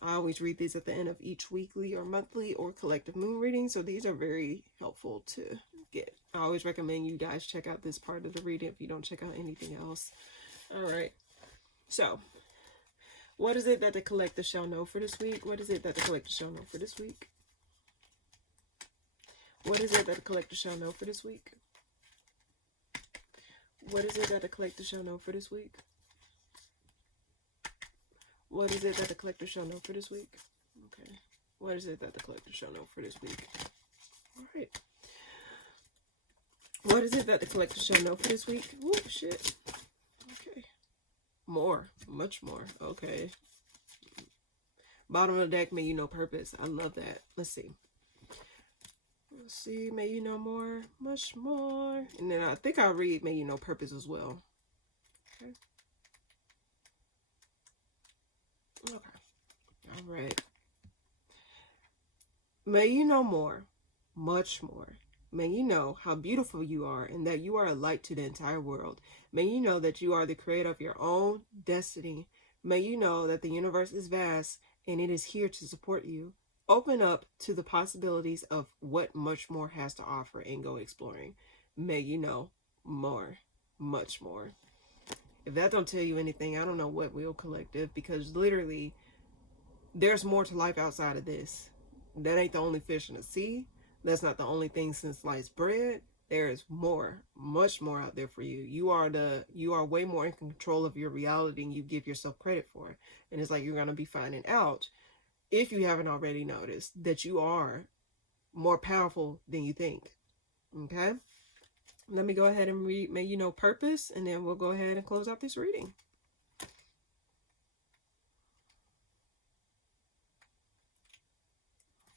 I always read these at the end of each weekly or monthly or collective moon reading. So these are very helpful to get. I always recommend you guys check out this part of the reading if you don't check out anything else. All right. So, what is it that the collective shall know for this week? What is it that the collective shall know for this week? What is it that the collective shall know for this week? What is it that the collector shall know for this week? What is it that the collector shall know for this week? Okay. What is it that the collector shall know for this week? All right. What is it that the collector shall know for this week? Oh, shit. Okay. More. Much more. Okay. Bottom of the deck, may you know purpose. I love that. Let's see. Let's see. May you know more. Much more. And then I think I'll read may you know purpose as well. Okay. Okay. All right. May you know more. Much more. May you know how beautiful you are and that you are a light to the entire world. May you know that you are the creator of your own destiny. May you know that the universe is vast and it is here to support you. Open up to the possibilities of what much more has to offer and go exploring. May you know more, much more. If that don't tell you anything, I don't know what will, collective, because literally there's more to life outside of this. That ain't the only fish in the sea. That's not the only thing since sliced bread. There is more, much more out there for you. You are way more in control of your reality than you give yourself credit for. And it's like you're going to be finding out, if you haven't already noticed, that you are more powerful than you think. Okay? Let me go ahead and read May You Know Purpose, and then we'll go ahead and close out this reading.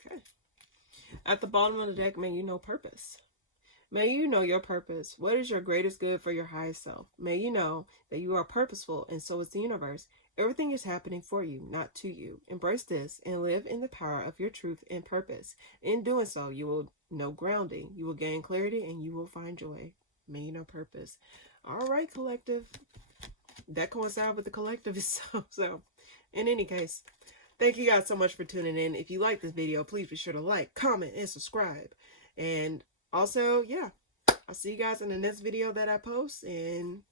Okay. At the bottom of the deck, may you know purpose. May you know your purpose. What is your greatest good for your highest self? May you know that you are purposeful, and so is the universe. Everything is happening for you, not to you. Embrace this and live in the power of your truth and purpose. In doing so, you will know grounding, you will gain clarity, and you will find joy. May you know purpose. All right, collective. That coincides with the collective itself. So, in any case, thank you guys so much for tuning in. If you like this video, please be sure to like, comment, and subscribe. And also, yeah, I'll see you guys in the next video that I post. And